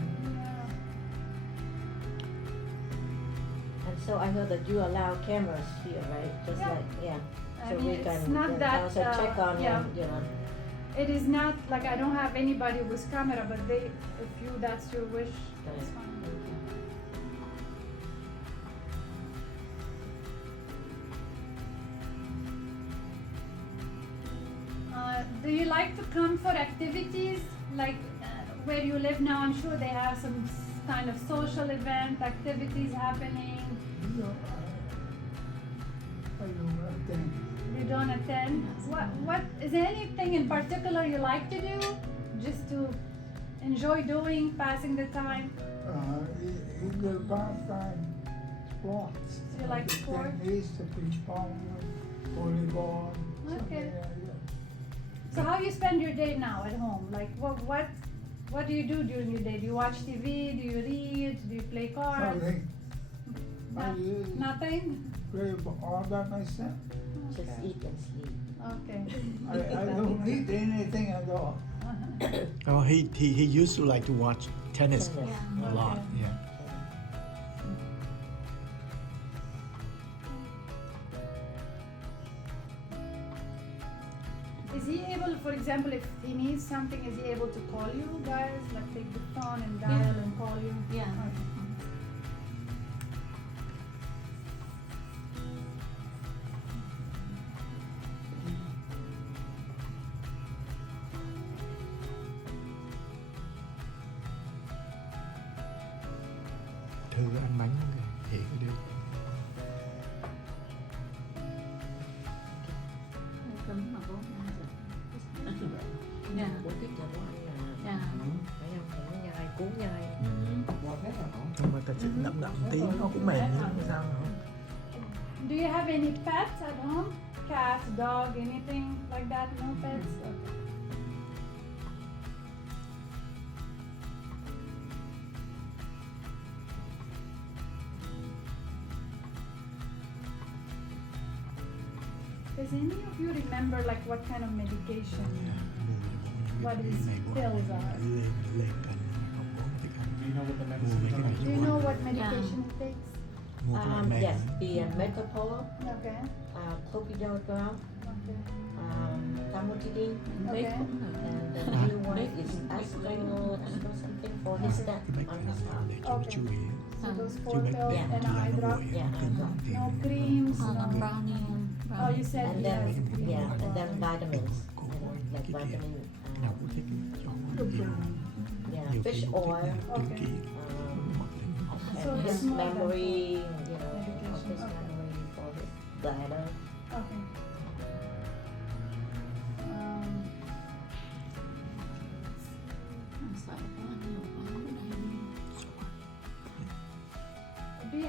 And so I know that you allow cameras here, right? Just Yeah. like, yeah. I So mean, we it's can not then that, also check on yeah. him, you know. It is not like I don't have anybody with camera, but they, if you, that's your wish, that's Right. fine. Do you like to come for activities like where you live now? I'm sure they have some kind of social event activities happening. You don't attend? What is there anything in particular you like to do? Just to enjoy doing, passing the time? Either pastime, sports. You like sport? Tennis, ping pong, volleyball. Okay. something like that. So how you spend your day now at home? Like what do you do during your day? Do you watch TV? Do you read? Do you play cards? Something. Nothing? Play all by myself. Just eat and sleep. Okay. I don't need anything at all. Oh, he used to like to watch tennis Tennis. a lot. Okay. Yeah. Is he able, for example, if he needs something, is he able to call you guys? Like take the phone and dial and call you? Yeah. Okay. Thư ăn bánh thì cái điều. Cấm mà bố Dạ. Bố thích cho bố ăn là Dạ. phải không? Phải nó nhai, cuốn nhai. Nhưng mà ta chỉ ngậm ngậm tí nó cũng mềm nhưng không sao đâu. Do you have any pets at home? Cat, dog, anything like that? No pets? Okay. Does any of you remember like what kind of medication, what these pills are? Do you know what the medicine is? Do you know what medication it takes? Yes, the Metapolo, Okay, Clopidogrel, okay, Famotidine, okay. and the new one is Astro something for his dad on his heart. Chú ý. So those Chứ 4 mấy pills Yeah. and an eye drop? Yeah, thì No creams, Oh, no. brownie. Oh, you said and yes. then yeah, and then vitamins, you know, like vitamin, Nào cũng thích cho yeah, nhiều fish khi cũng oil, thích Okay. kỹ. So and his it's more than memory, you know, medication, of his okay. memory for his bladder. Okay. Um, Sợ quá, nhiều quá.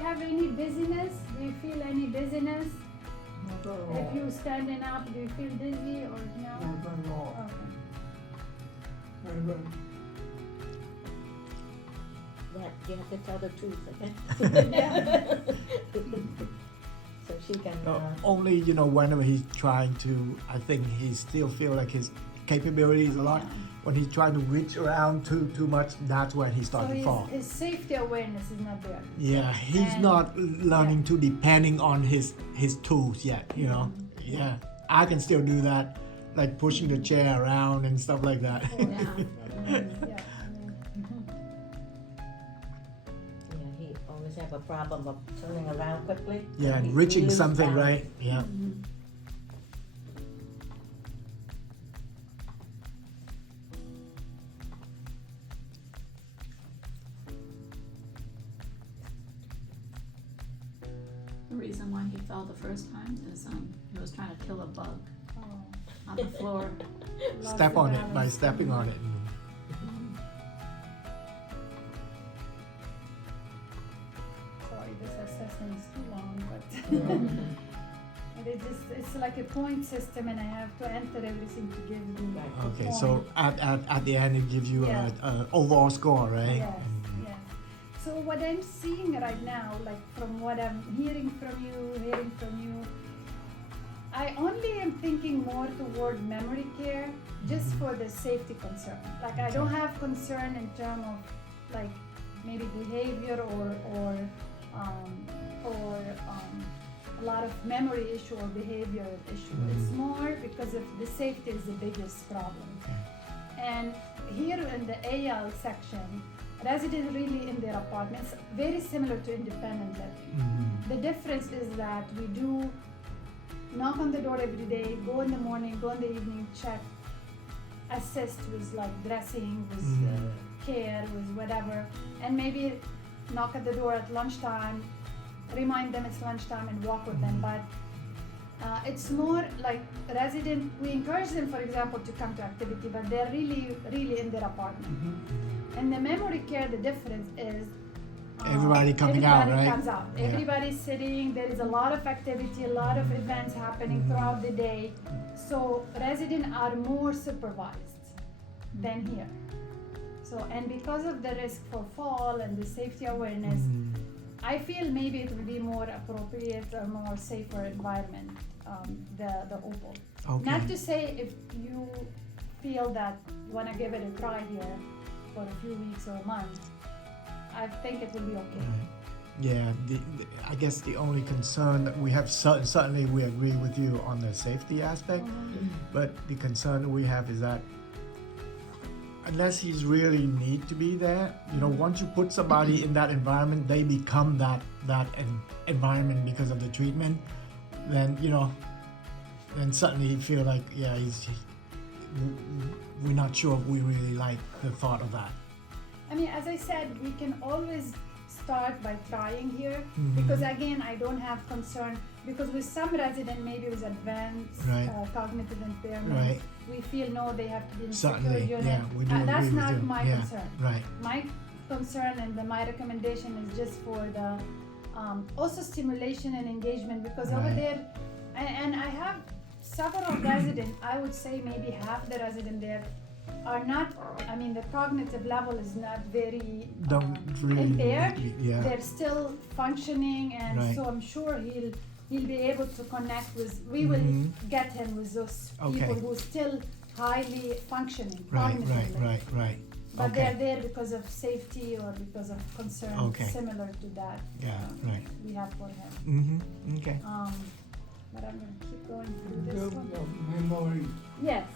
have any dizziness? Do you feel any dizziness? Not at all. If you standing up, do you feel dizzy or no? Not at all. Okay. Very good. Yeah, you have to tell the truth, okay? So she can, No, only, you know, whenever he's trying to, I think he still feel like his capability is a lot. When he's trying to reach around too much, that's when he So starts to fall. his safety awareness is not there. Yeah, he's And- not learning to depending on his tools yet, you know. Yeah, I can still do that, like pushing the chair around and stuff like that. Yeah. yeah, he always have a problem of turning around quickly. Yeah, and He reaching lose something, balance. right? Yeah. The reason why he fell the first time is he was trying to kill a bug Oh. on the floor. Lost Step the on it by balance. stepping on it. Sorry, this assessment is too long, but but it's like a point system, and I have to enter everything to give me the Okay, point. so at the end it gives you Yeah. a overall score, right? Yes, yes. So what I'm seeing right now, like from what I'm hearing from you, I only am thinking more toward memory care, just for the safety concern. Like I don't have concern in terms of like maybe behavior or a lot of memory issue or behavior issue. It's more because of the safety is the biggest problem. And here in the AL section, residents really in their apartments, very similar to independent living. The difference is that we do knock on the door every day, go in the morning, go in the evening, check, assist with like dressing, with care, with whatever, and maybe knock at the door at lunchtime, remind them it's lunchtime and walk with them. But it's more like resident, we encourage them, for example, to come to activity, but they're really in their apartment. And the memory care, the difference is Everybody coming out, everybody right? comes out. Yeah. Everybody's sitting. There is a lot of activity, a lot of events happening throughout the day. So residents are more supervised than here. So, and because of the risk for fall and the safety awareness, I feel maybe it would be more appropriate or more safer environment, the Opal. Okay. Not to say if you feel that you want to give it a try here for a few weeks or a month, I think it will be okay. Yeah, I guess the only concern that we have, certainly we agree with you on the safety aspect, but the concern that we have is that unless he's really need to be there, you know, once you put somebody in that environment, they become that environment because of the treatment, then, you know, then suddenly you feel like, yeah, we're not sure if we really like the thought of that. I mean, as I said, we can always start by trying here, because again, I don't have concern, because with some resident, maybe with advanced Right. Cognitive impairment, Right. we feel no, they have to be in a Certainly, secure unit. yeah, we do That's agree with not you. my Yeah, concern. right. My concern and my recommendation is just for the also stimulation and engagement, because over Right. there, and I have several residents, I would say maybe half the resident there are not, I mean, the cognitive level is not very Don't really, impaired. yeah. They're still functioning, and Right. so I'm sure he'll be able to connect with, we will get him with those people Okay. who are still highly functioning Right, cognitively. right. But Okay. they're there because of safety or because of concern Okay. similar to that Yeah, right. we have for him. Okay. But I'm gonna keep going through The this one. memory. Yes.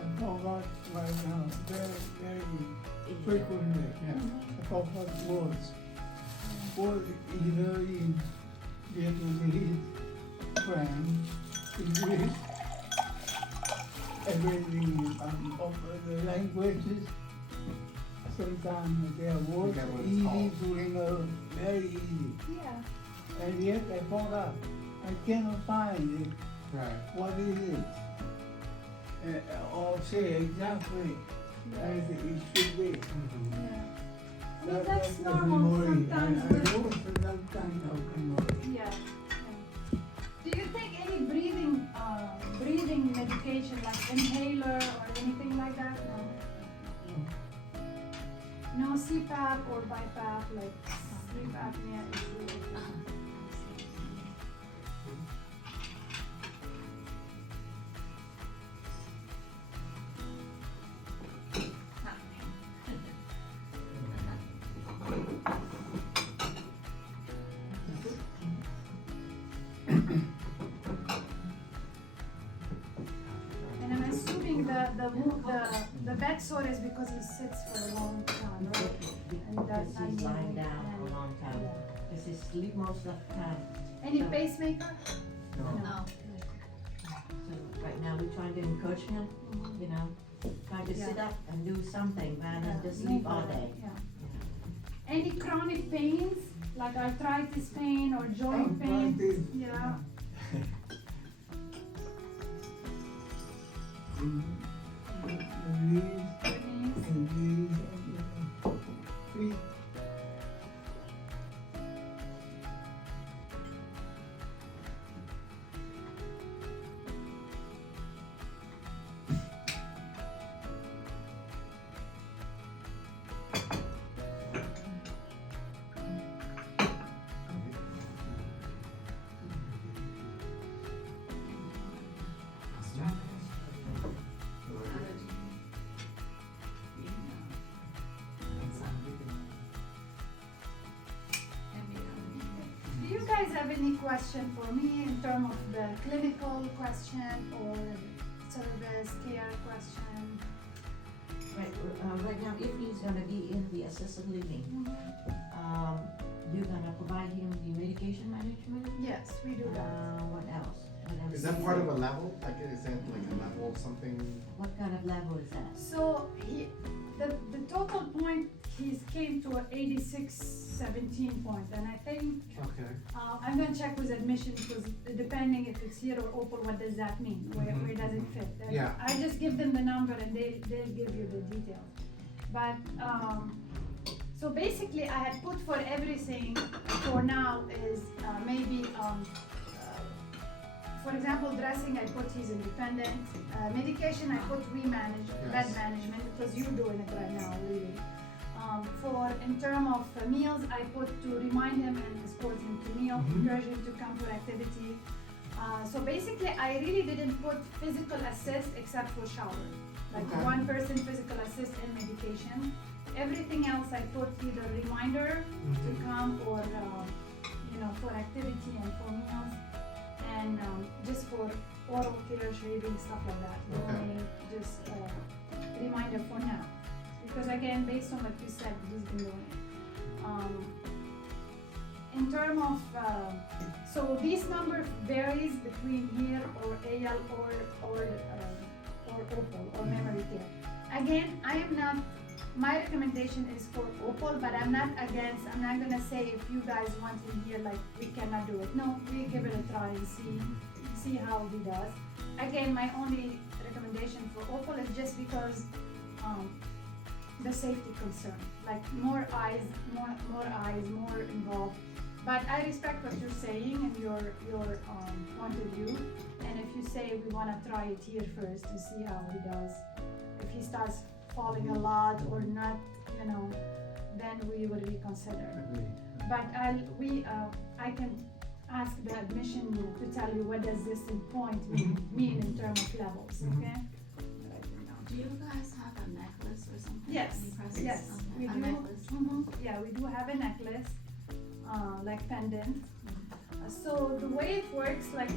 I forgot right now very frequently. I forgot words. Or either in Vietnamese, French, English, everything of the languages. Sometimes there are words Forget what it's easy called. to remember, very easy. Yeah. And yet I forgot. I cannot find it. Right. What is it? Or say exactly as it should be. Yeah. mean, that's That's normal memory. sometimes. I with- know for a long time now, come on. Yeah. Do you take any breathing medication like inhaler or anything like that? No. No CPAP or BiPAP like sleep apnea issue. And I'm assuming the bed sore is because he sits for a long time, right? And that's Because he's not lying moving, down for a and- long time. Because he sleep most of the time. Any pacemaker? No. So right now we're trying to encourage him, you know, trying to sit Yeah. up and do something rather than just Yeah, sleep move all around, day. yeah. Any chronic pains, like arthritis pain or joint pain? Arthritis. Yeah. Knees, and knees, and feet. Do you guys have any question for me in terms of the clinical question or service care question? Right now, if he's gonna be in the assisted living, you're gonna provide him the medication management? Yes, we do that. What else? What else? Is that part of a level? Like, is that like a level of something? What kind of level is that? So the total point he's came to 86-17 point, and I think Okay. I'm gonna check with admission because depending if it's here or Opal, what does that mean? Where does it fit? And Yeah. I just give them the number and they'll give you the details. But so basically, I had put for everything for now is maybe for example, dressing, I put he's independent. Medication, I put we manage, bed Yes. management, because you're doing it right now, really. For in terms of meals, I put to remind him and support him to meal, encourage him to come to activity. So basically, I really didn't put physical assist except for shower. Like Okay. one person physical assist and medication. Everything else, I put either reminder to come or for activity and for meals, and just for oral care, shaving, stuff like that. Only just reminder for now, because again, based on what you said, he's been doing it. In terms of so this number varies between here or AL or Opal or memory care. Again, I am not. My recommendation is for Opal, but I'm not against. I'm not gonna say if you guys want him here, like we cannot do it. No, we give it a try and see how he does. Again, my only recommendation for Opal is just because the safety concern, like more eyes, more involved. But I respect what you're saying and your point of view. And if you say we want to try it here first to see how he does, if he starts falling a lot or not, then we will reconsider. But I can ask the admission to tell you what does this point mean in terms of levels, okay? Do you guys have a necklace or something? Yes, Any presents? yes, Okay, we a do. necklace. Yeah, we do have a necklace, like pendant. So the way it works, like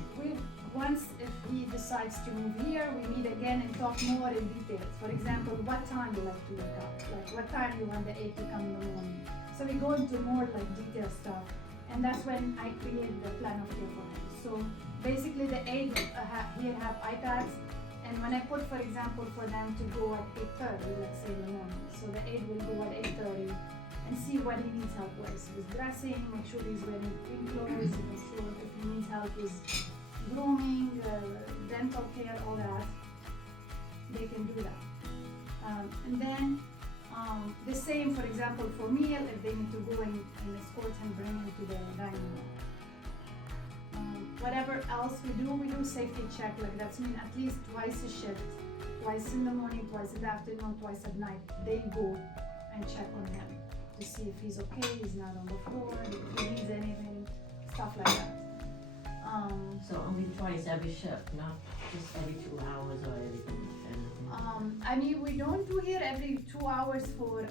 once if he decides to move here, we meet again and talk more in details. For example, what time you like to wake up, like what time you want the aide to come in the morning. So we go into more like detailed stuff, and that's when I create the plan of care for him. So basically, the aide here have iPads. And when I put, for example, for them to go at 8:30, let's say in the morning, so the aide will go at 8:30 and see what he needs help with dressing, make sure he's wearing clean clothes, make sure if he needs help with grooming, dental care, all that, they can do that. And then The same, for example, for meal, if they need to go and escort and bring him to the dining room. Whatever else we do safety check, like that's mean at least twice a shift, twice in the morning, twice in the afternoon, twice at night. They go and check on him to see if he's okay, he's not on the floor, if he needs anything, stuff like that. So only twice every shift, not just every 2 hours or everything. I mean, we don't do here every 2 hours for,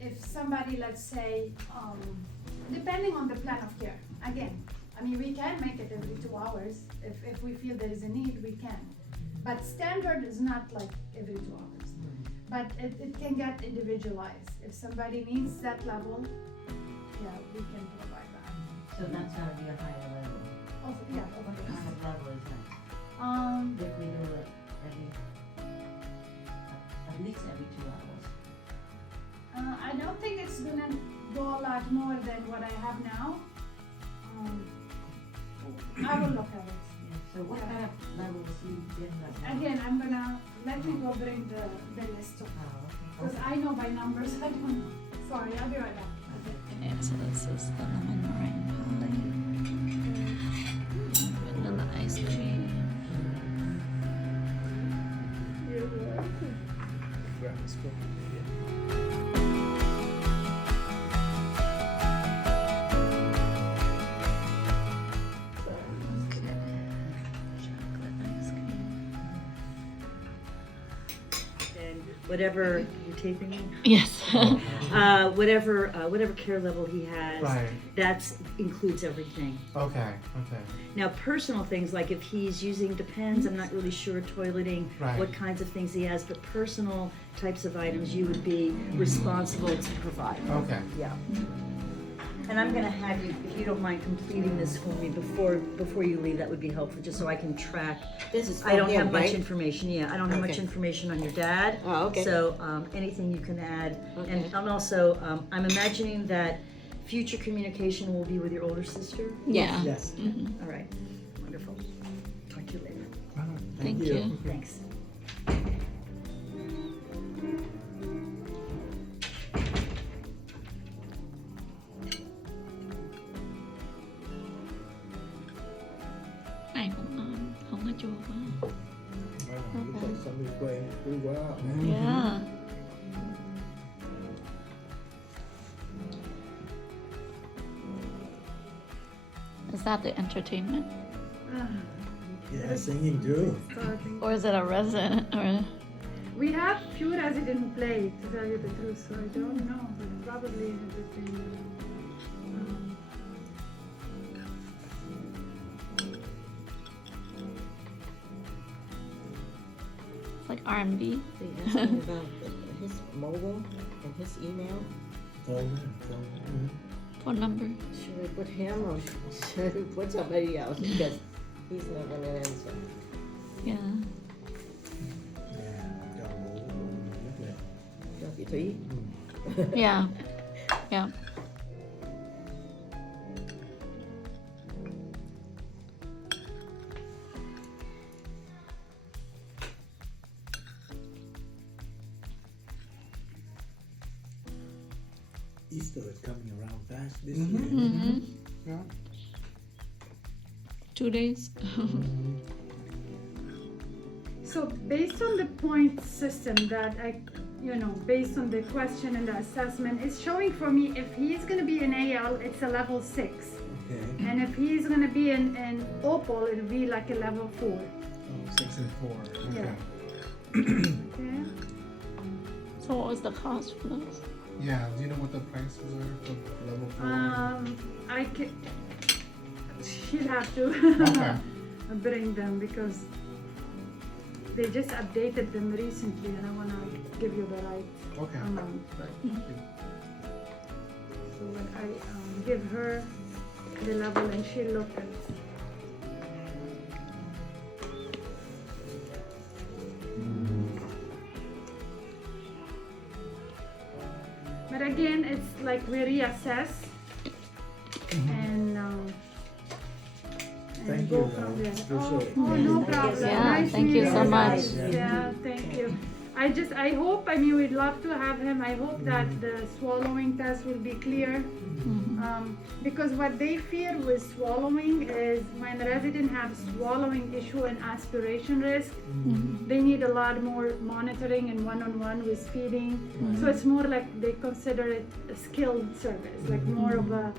if somebody, let's say, depending on the plan of care. Again, I mean, we can make it every 2 hours. If we feel there is a need, we can. But standard is not like every 2 hours. But it can get individualized. If somebody needs that level, yeah, we can provide that. So that's gotta be a higher level. Of What course. kind of level is that? If we do it at least every 2 hours. I don't think it's gonna go a lot more than what I have now. I will look at it. So what kind of level is he in? Again, I'm gonna, let me go bring the list of, because I know by numbers, I don't know. Sorry, I'll be right back. Okay, so this is the lemon meringue pie. Vanilla ice cream. Whatever, you're taping me? Yes. Whatever care level he has, Right. that includes everything. Okay. Now, personal things, like if he's using, depends, I'm not really sure, toileting, Right. what kinds of things he has, but personal types of items you would be responsible to provide. Okay. Yeah. And I'm gonna have you, if you don't mind completing this for me before you leave, that would be helpful, just so I can track. This is I don't for have him, much right? information, I don't have much Okay. information on your dad. Oh, okay. So, anything you can add. Okay. And also, I'm imagining that future communication will be with your older sister? Yeah. Yes. All right, wonderful. Talk to you later. Thank you. Thanks. Ai cũng ngon, không có chua quá. Wow, looks like somebody's playing pretty well. Yeah. Is that the entertainment? Yeah, singing too. Starting. Or is it a resident or We have few residents play, to tell you the truth, so I don't know, but probably entertainment. it's like R&B? They asked him about his mobile and his email. Phone number? Should we put him or should we put somebody else? Because he's not gonna answer. Yeah. Don't you think? Yeah. Yeah. Easter is coming around fast this Mm-hmm. Yeah. 2 days. So based on the point system that based on the question and the assessment, it's showing for me if he's gonna be in AL, it's a level 6. Okay. And if he's gonna be in OPAL, it'll be like a level 4. Oh, 6 and 4. Okay. Yeah. Okay. So what was the cost for those? Yeah. Do you know what the prices are for level 4? She'll have to Okay. bring them because they just updated them recently and I wanna give you the right Okay. amount. Right. Thank you. So when I give her the level and she'll look at But again, it's like we reassess and Thank go you, from though. there. Appreciate it. Oh, no problem. Yeah, Nice thank you meeting so much. guys. Yeah, thank you. I hope, I mean, we'd love to have him. I hope that the swallowing test will be clear. Because what they fear with swallowing is when residents have swallowing issue and aspiration risk, they need a lot more monitoring and one-on-one with feeding. So it's more like they consider it a skilled service, like more of a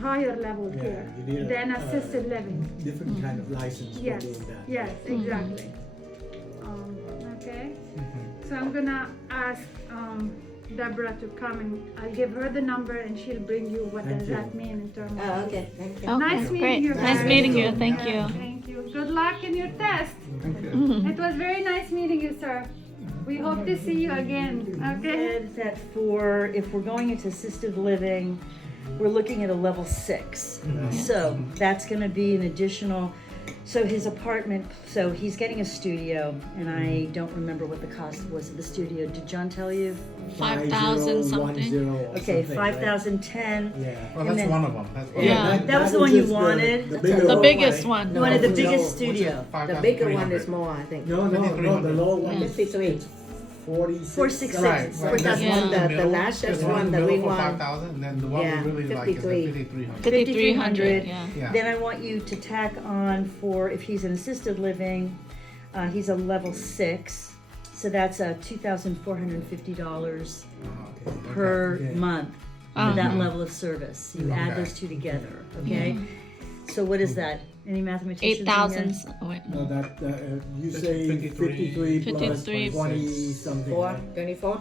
higher level care than assisted living. Different kind of license Yes, for doing that. yes, exactly. Okay, so I'm gonna ask Deborah to come and I'll give her the number and she'll bring you what does that mean in terms of. Oh, okay, thank you. Nice meeting great. you. Nice guys. meeting you. Thank Yeah, you. Thank you. Good luck in your test. It was very nice meeting you, sir. We hope to see you again. Okay. Said that for, if we're going into assisted living, we're looking at a level 6. So that's gonna be an additional, so his apartment, so he's getting a studio, and I don't remember what the cost was of the studio. Did John tell you? 5,000 something. 5010, Okay, something, 5,010. right? Yeah. Well, And that's then- one of them. That's one Yeah. of them. That was the one you just wanted? The biggest one. You wanted the Which is- biggest which is studio. 5,300. more, I think. No, the lower one is 53. 46. 466. Right, right. That's There's one, in the the middle. last There's one in the that we middle for want. 5,000, and then the one Yeah, we really like is the 53. 5,300. 5,300. Yeah. Yeah. Then I want you to tack on for, if he's in assisted living, he's a level 6. So that's $2,450 per Okay. month for that level of service. You add Okay. those two together, okay? So what is that? Any mathematicians? in here? 8,000. Wait. No, that, you say 53 53 plus 53 20 something. right? 24?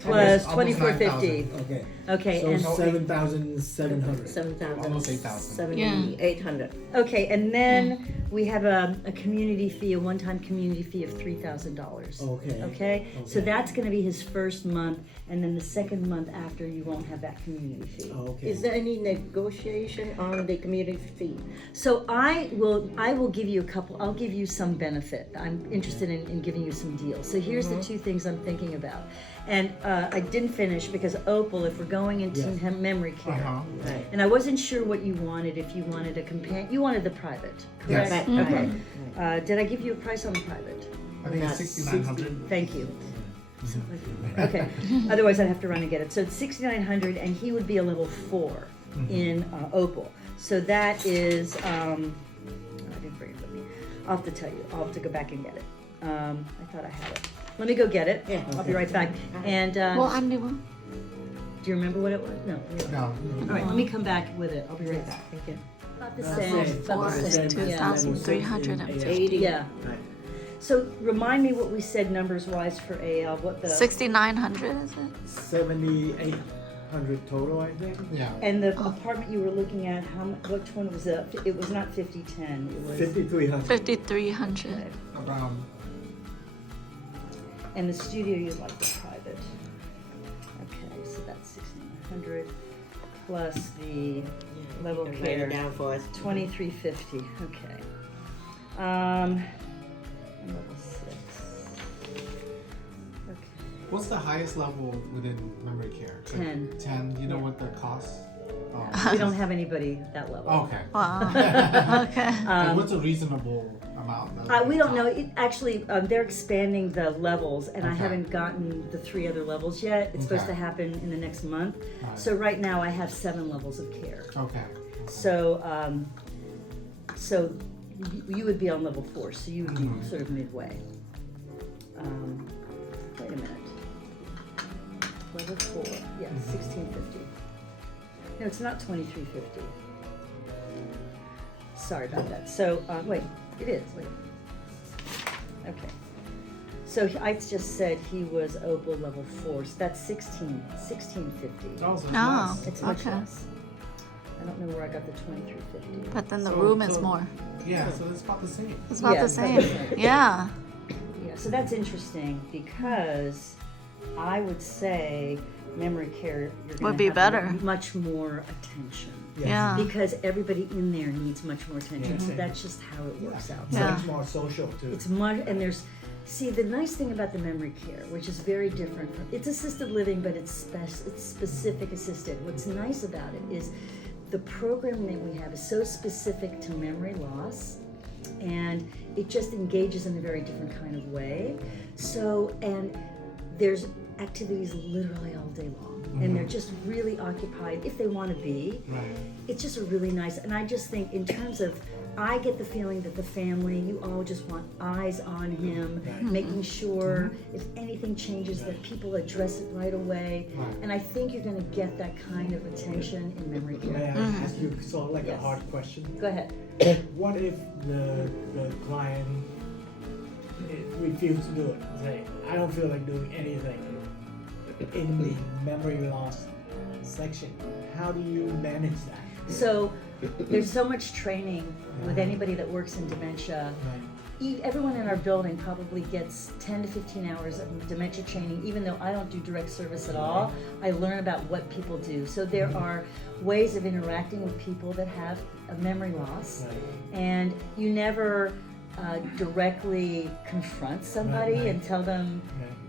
Plus Almost 2450. 9,000. Okay. Okay, So and 7,700. 7,000. Almost 8,000. 7,800. okay, and then we have a community fee, a one-time community fee of $3,000. Okay. Okay, so Okay. that's going to be his first month, and then the second month after, you won't have that community fee. Okay. Is there any negotiation on the community fee? So I will give you a couple. I'll give you some benefit. I'm interested in giving you some deals. So here's the two things I'm thinking about, and I didn't finish because Opal, if we're going into Yes. memory care, Right. and I wasn't sure what you wanted. If you wanted a companion, you wanted the private, correct? Yes. Right. Okay. Did I give you a price on the private? I think it's That's 6,900. Thank you. Okay. Otherwise, I'd have to run and get it. So it's 6,900, and he would be a level 4 in Opal. So that is. I didn't bring it with me. I'll have to tell you. I'll have to go back and get it. I thought I had it. Let me go get it. Yeah. I'll be right back. And Well, I'm the one. do you remember what it was? No. No. All right. Let me come back with it. I'll be right back. Thank you. About the That's same. it. About Four the is same. 2,350. 80. Yeah. Right. So remind me what we said numbers wise for AL. What the 6,900 is it? 7,800 total, I think. Yeah. And the apartment you were looking at, which one was it? It was not 5010. It was. 5,300. 5,300. Around. And the studio, you'd like the private. Okay, so that's 1,600 plus the level Write it care, down for us. 2,350. Okay. Level 6. Okay. What's the highest level within memory care? 10. 10. You know what the cost? We don't have anybody at that level. Okay. Wow. Okay. And what's a reasonable amount? We don't know. Actually, they're expanding the levels, and I Okay. haven't gotten the 3 other levels yet. It's supposed to Okay. happen in the next month. Right. So right now, I have 7 levels of care. Okay. So, you would be on level 4, so you would be Mhm. sort of midway. Wait a minute. Level 4, yeah, 1650. No, it's not 2350. Sorry about that. So, wait, it is. Wait. Okay. So I just said he was Opal level 4, so that's 1650. Oh, so it's Oh, less. It's much okay. less. I don't know where I got the 2350. But then the So- room is so- more. Yeah, so it's about the same. It's about Yeah, the it's about same. the same. Yeah. Yeah, so that's interesting because I would say memory care you're gonna Would be have better. much more attention. Yeah. Because everybody in there needs much more attention. Yeah. So that's just how it works out. It's Yeah. much more social too. It's much, and there's, see, the nice thing about the memory care, which is very different from, it's assisted living, but it's specific assisted. What's nice about it is the program that we have is so specific to memory loss and it just engages in a very different kind of way. So, and there's activities literally all day long, and they're just really occupied if they want to be. Right. It's just a really nice, and I just think in terms of, I get the feeling that the family, you all just want eyes on him, making sure if anything changes that people address it right away. Right. And I think you're going to get that kind of attention in memory May I care. ask you sort of like Yes. a hard question? Go ahead. What if the client refuses to do it? Say, I don't feel like doing anything in the memory loss section. How do you manage that? So there's so much training with anybody that works in dementia. Everyone in our building probably gets 10 to 15 hours of dementia training, even though I don't do direct service at all. I learn about what people do. So there are ways of interacting with people that have a memory loss, and you never directly confront somebody and tell them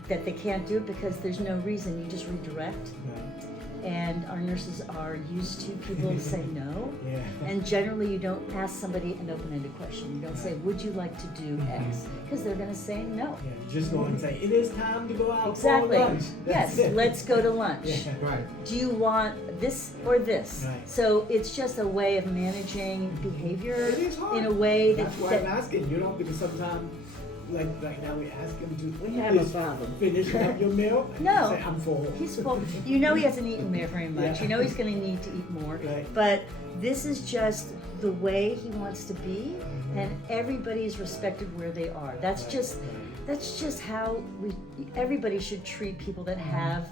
that they can't do it, because there's no reason. You just redirect. And our nurses are used to people saying no. And generally you don't ask somebody an open-ended question. You don't say, would you like to do X? Because they're gonna say no. Just go and say, it is time to go out Exactly. for lunch. That's Yes, it. let's go to lunch. Right. Do you want this or this? Right. So it's just a way of managing behavior It is hard. in a way that, That's why I'm asking, you know, because sometimes, like right now, we ask him to We have a problem. finish up your meal. And No. you say, I'm full. he's full. You know he hasn't eaten very much. You know he's gonna need to eat more. Right. But this is just the way he wants to be, and everybody is respected where they are. That's just how everybody should treat people that have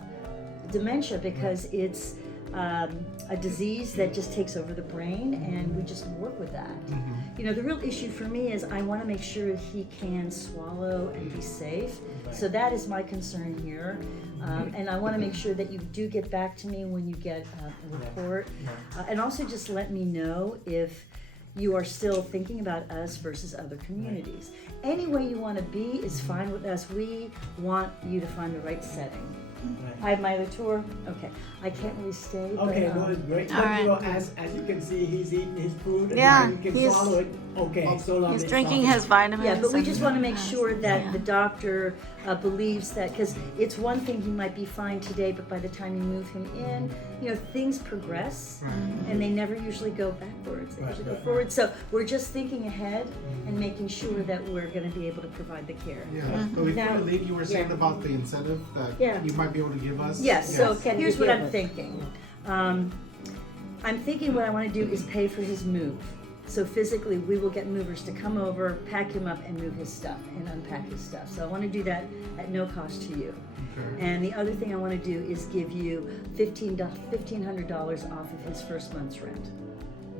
dementia, because it's a disease that just takes over the brain, and we just work with that. You know, the real issue for me is I want to make sure he can swallow and be safe. So that is my concern here. And I want to make sure that you do get back to me when you get a report. And also just let me know if you are still thinking about us versus other communities. Any way you want to be is fine with us. We want you to find the right setting. I have my other tour. Okay, I can't really stay. Okay, but, well, it's great. All But you know, right. as you can see, he's eating his food and Yeah, he can he's- swallow it. Okay, so long He's as drinking it's his vitamins. Yeah, but we and- just want to make sure that the doctor believes that, because it's one thing he might be fine today, but by the time you move him in, you know, things progress, and they never usually go backwards. They usually go forward. So we're just thinking ahead and making sure that we're going to be able to provide the care. Yeah, but before Now- you leave, you were saying yeah. about the incentive that Yeah. you might be able to give us? Yes, so Can here's you what give I'm us- thinking. I'm thinking what I want to do is pay for his move. So physically, we will get movers to come over, pack him up, and move his stuff and unpack his stuff. So I want to do that at no cost to you. And the other thing I want to do is give you $1,500 off of his first month's rent.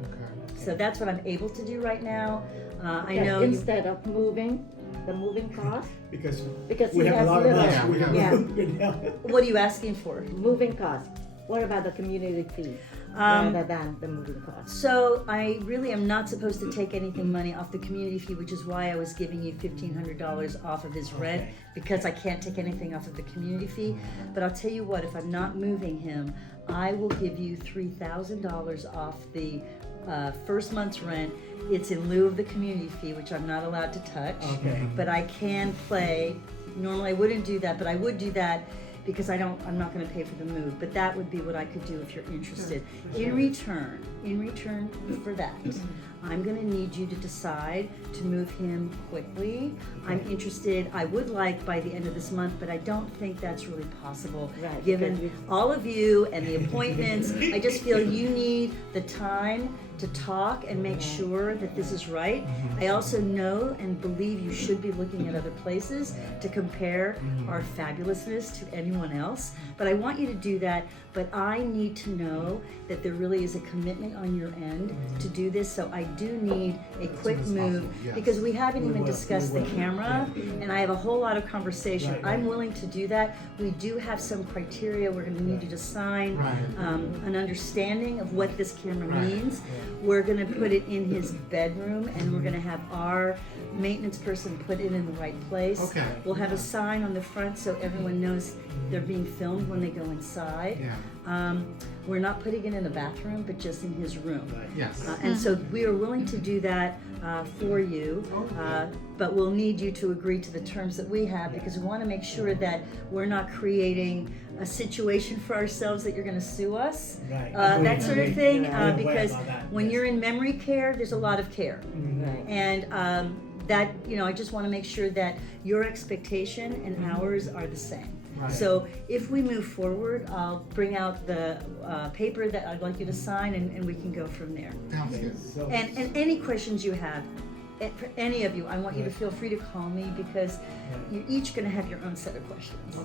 Okay. So that's what I'm able to do right now. I Yeah, know you, instead of moving, the moving cost, because because we he have a has lot of little, lunch. We have yeah, good help. what are you asking for? moving cost. What about the community fee rather than the moving cost? So I really am not supposed to take anything money off the community fee, which is why I was giving you $1,500 off of his rent, Okay. because I can't take anything off of the community fee. But I'll tell you what, if I'm not moving him, I will give you $3,000 off the first month's rent. It's in lieu of the community fee, which I'm not allowed to touch. Okay. But I can play. Normally I wouldn't do that, but I would do that because I'm not going to pay for the move. But that would be what I could do if you're interested. In return for that, I'm going to need you to decide to move him quickly. I'm interested, I would like by the end of this month, but I don't think that's really possible. Right, Given because all of you and the appointments, I just feel you need the time to talk and make sure that this is right. I also know and believe you should be looking at other places to compare our fabulousness to anyone else. But I want you to do that, but I need to know that there really is a commitment on your end to do this. So I do need a quick as move, possible, yes. because we haven't even discussed the will. camera, and I have a whole lot of conversation. Right, I'm willing to do that. We do have some criteria we're gonna need you to sign, Right. an understanding of what this camera means. We're gonna put it in his bedroom, and we're gonna have our maintenance person put it in the right place. Okay. We'll have a sign on the front so everyone knows they're being filmed when they go inside. Yeah. We're not putting it in the bathroom, but just in his room. Yes. And so we are willing to do that for you, but we'll need you to agree to the terms that we have, because we want to make sure that we're not creating a situation for ourselves that you're going to sue us, Right. that sort of thing, We're aware because about that, when yes. you're in memory care, there's a lot of care. Right. And that, I just want to make sure that your expectation and ours are the same. Right. So if we move forward, I'll bring out the paper that I'd like you to sign, and we can go from there. Sounds good. So, And any questions you have, for any of you, I want you to feel free to call me, because you're each going to have your own set of questions.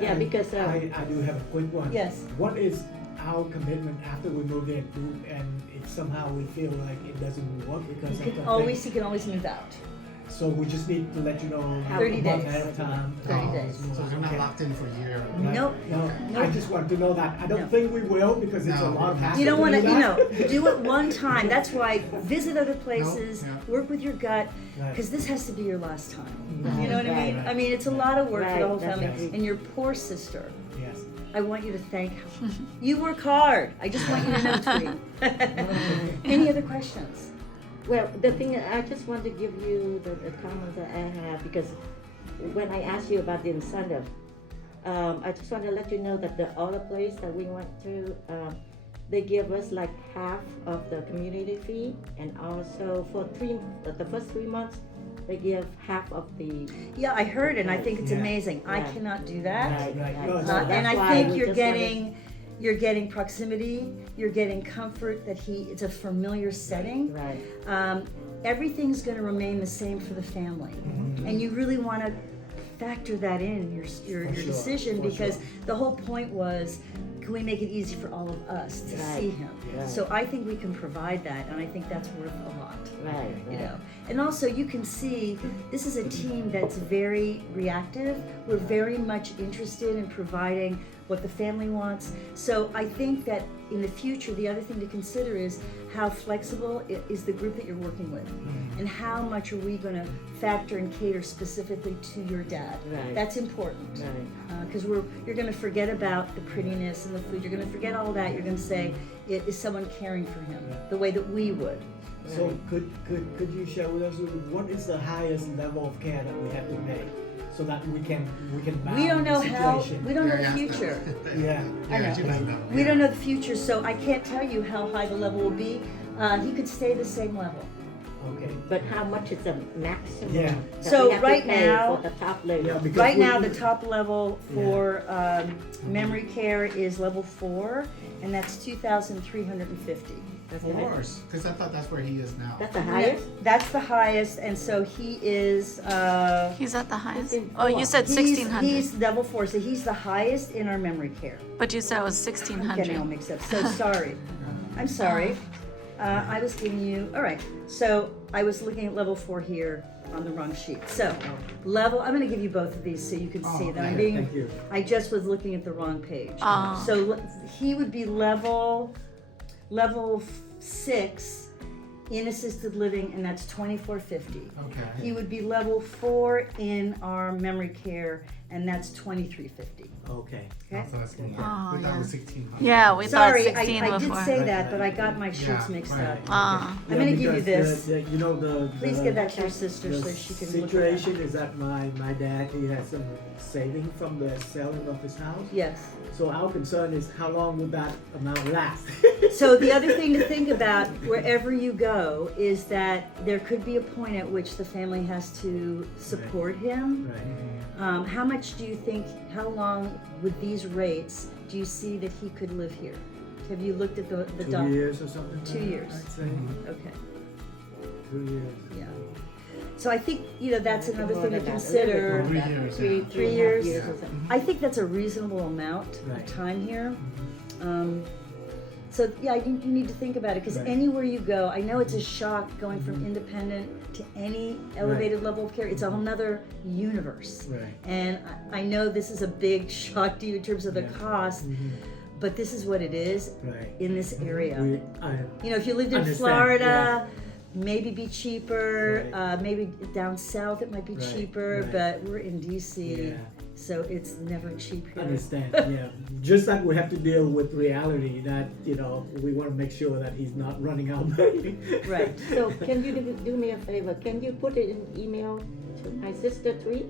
Yeah, because, I do have a quick one. Yes. What is our commitment after we move there, and if somehow we feel like it doesn't work because He of can something? always move out. So we just need to let you know 30 a month days. ahead of time. 30 days. So they're not Okay. locked in for a year. Nope. No, Nope. I just want to know that. I don't No. think we will, because it's a No. lot of hassle. You don't want to, do do it one time. That's why visit other places, yeah. work with your gut, Right. because this has to be your last time. Right. You know what I mean? Right. I mean, it's a lot of work for the Right, whole family. definitely. And your poor sister, Yes. I want you to thank her. You work hard. I just want you to know, Tweety. Any other questions? Well, the thing is, I just want to give you the comments that I have, because when I asked you about the incentive, I just want to let you know that the other place that we went to, they give us like half of the community fee, and also for the first 3 months, they give half of the. Yeah, I heard, and I think it's Yeah. amazing. I Right. cannot do that. Right. No, So And that's I why think we you're just wanted- getting proximity, you're getting comfort that it's a familiar setting. Right. Everything's going to remain the same for the family, and you really want to factor that in your For sure, decision, for because sure. the whole point was, can we make it easy for all of us to Right. see him? Right. So I think we can provide that, and I think that's worth a lot. Right. You know, and also you can see this is a team that's very reactive. We're very much interested in providing what the family wants. So I think that in the future, the other thing to consider is how flexible is the group that you're working with, and how much are we going to factor and cater specifically to your dad. Right. That's important. Right. Because you're going to forget about the prettiness and the food. You're going to forget all that. You're going to say, is someone caring for him the way that we would? So could you share with us what is the highest level of care that we have to make, so that we can balance We don't know the how. situation? We don't know Yeah, the yeah. future. Yeah. I know. you don't know. We don't know the future, so I can't tell you how high the level will be. He could stay the same level. Okay. But how much is the maximum? Yeah. that So we have to right pay now- for the top level? Yeah, because Right we- now, the top level for memory care is level 4, and that's 2,350. That's the highest. Worse, because I thought that's where he is now. That's the highest? That's the highest, and so he is. He's at the highest. in Oh, you four. said 1600. He's level 4, so he's the highest in our memory care. But you said it was I'm getting all 1600. mixed up. So sorry. I'm sorry. I was giving you. All right. So I was looking at level 4 here on the wrong sheet. So level. I'm going to give you both of these so you can see that I'm okay, being. thank you. I just was looking at the wrong page. Oh. So he would be level 6 in assisted living, and that's 2450. Okay. He would be level 4 in our memory care, and that's 2350. Okay. Okay. So that's more. Oh, we thought it was yeah. 1600. Yeah, we Sorry, thought 16 I before. did say that, but I got my sheets Yeah, mixed right. up. Ah. I'm gonna give you because this. you know the. Please give that to your sister the so she can look at that. situation is that my dad, he has some saving from the selling of his house. Yes. So our concern is how long would that amount last? So the other thing to think about wherever you go is that there could be a point at which the family has to support him. Right. How much do you think, how long with these rates do you see that he could live here? Have you looked at the 2 doc? years or something? 2 years. I'd say. Okay, 2 years. yeah. So I think, that's another More thing to than that, a consider. little bit more than 3 that. years, Three, yeah. 3 3.5 years. years or something. I think that's a reasonable amount Right. of time here. So yeah, you need to think about it, because Right. anywhere you go, I know it's a shock going from independent to any elevated level of care. It's a whole nother universe. Right. And I know this is a big shock to you in terms of the Yeah. cost, but this is what it is Right. in this area. I You know, if you lived in understand, Florida, maybe be cheaper. Right. Maybe down south it might be Right, cheaper, right. but we're in DC, Yeah. so it's never cheap here. understand, yeah. Just like we have to deal with reality that, we want to make sure that he's not running out of money. Right. So can you do me a favor? Can you put it in email to my sister tweet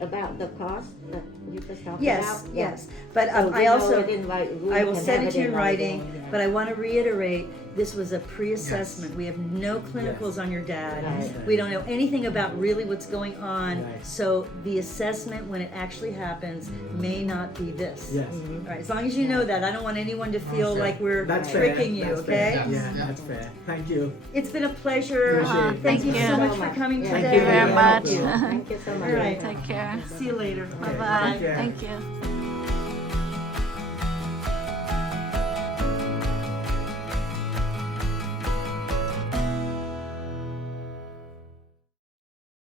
about the cost that you just talked Yes, about? yes. But So I we know also, it in we I will can send have it to you in writing, yeah. but I want to reiterate, this was a pre-assessment. We have no clinicals on your dad. Right. We don't know anything about really what's going on. Right. So the assessment, when it actually happens, may not be this. Yes. All right, as long as you know that, I don't want anyone to feel like we're That's fair. tricking you, That's okay? fair. Yeah, that's fair. Thank you. It's been a pleasure. Appreciate it. Thank you Thank so you. much for coming Yeah. today. Thank you very much. Thank you so much. All right. Take care. See you later. Bye bye. care. Thank you.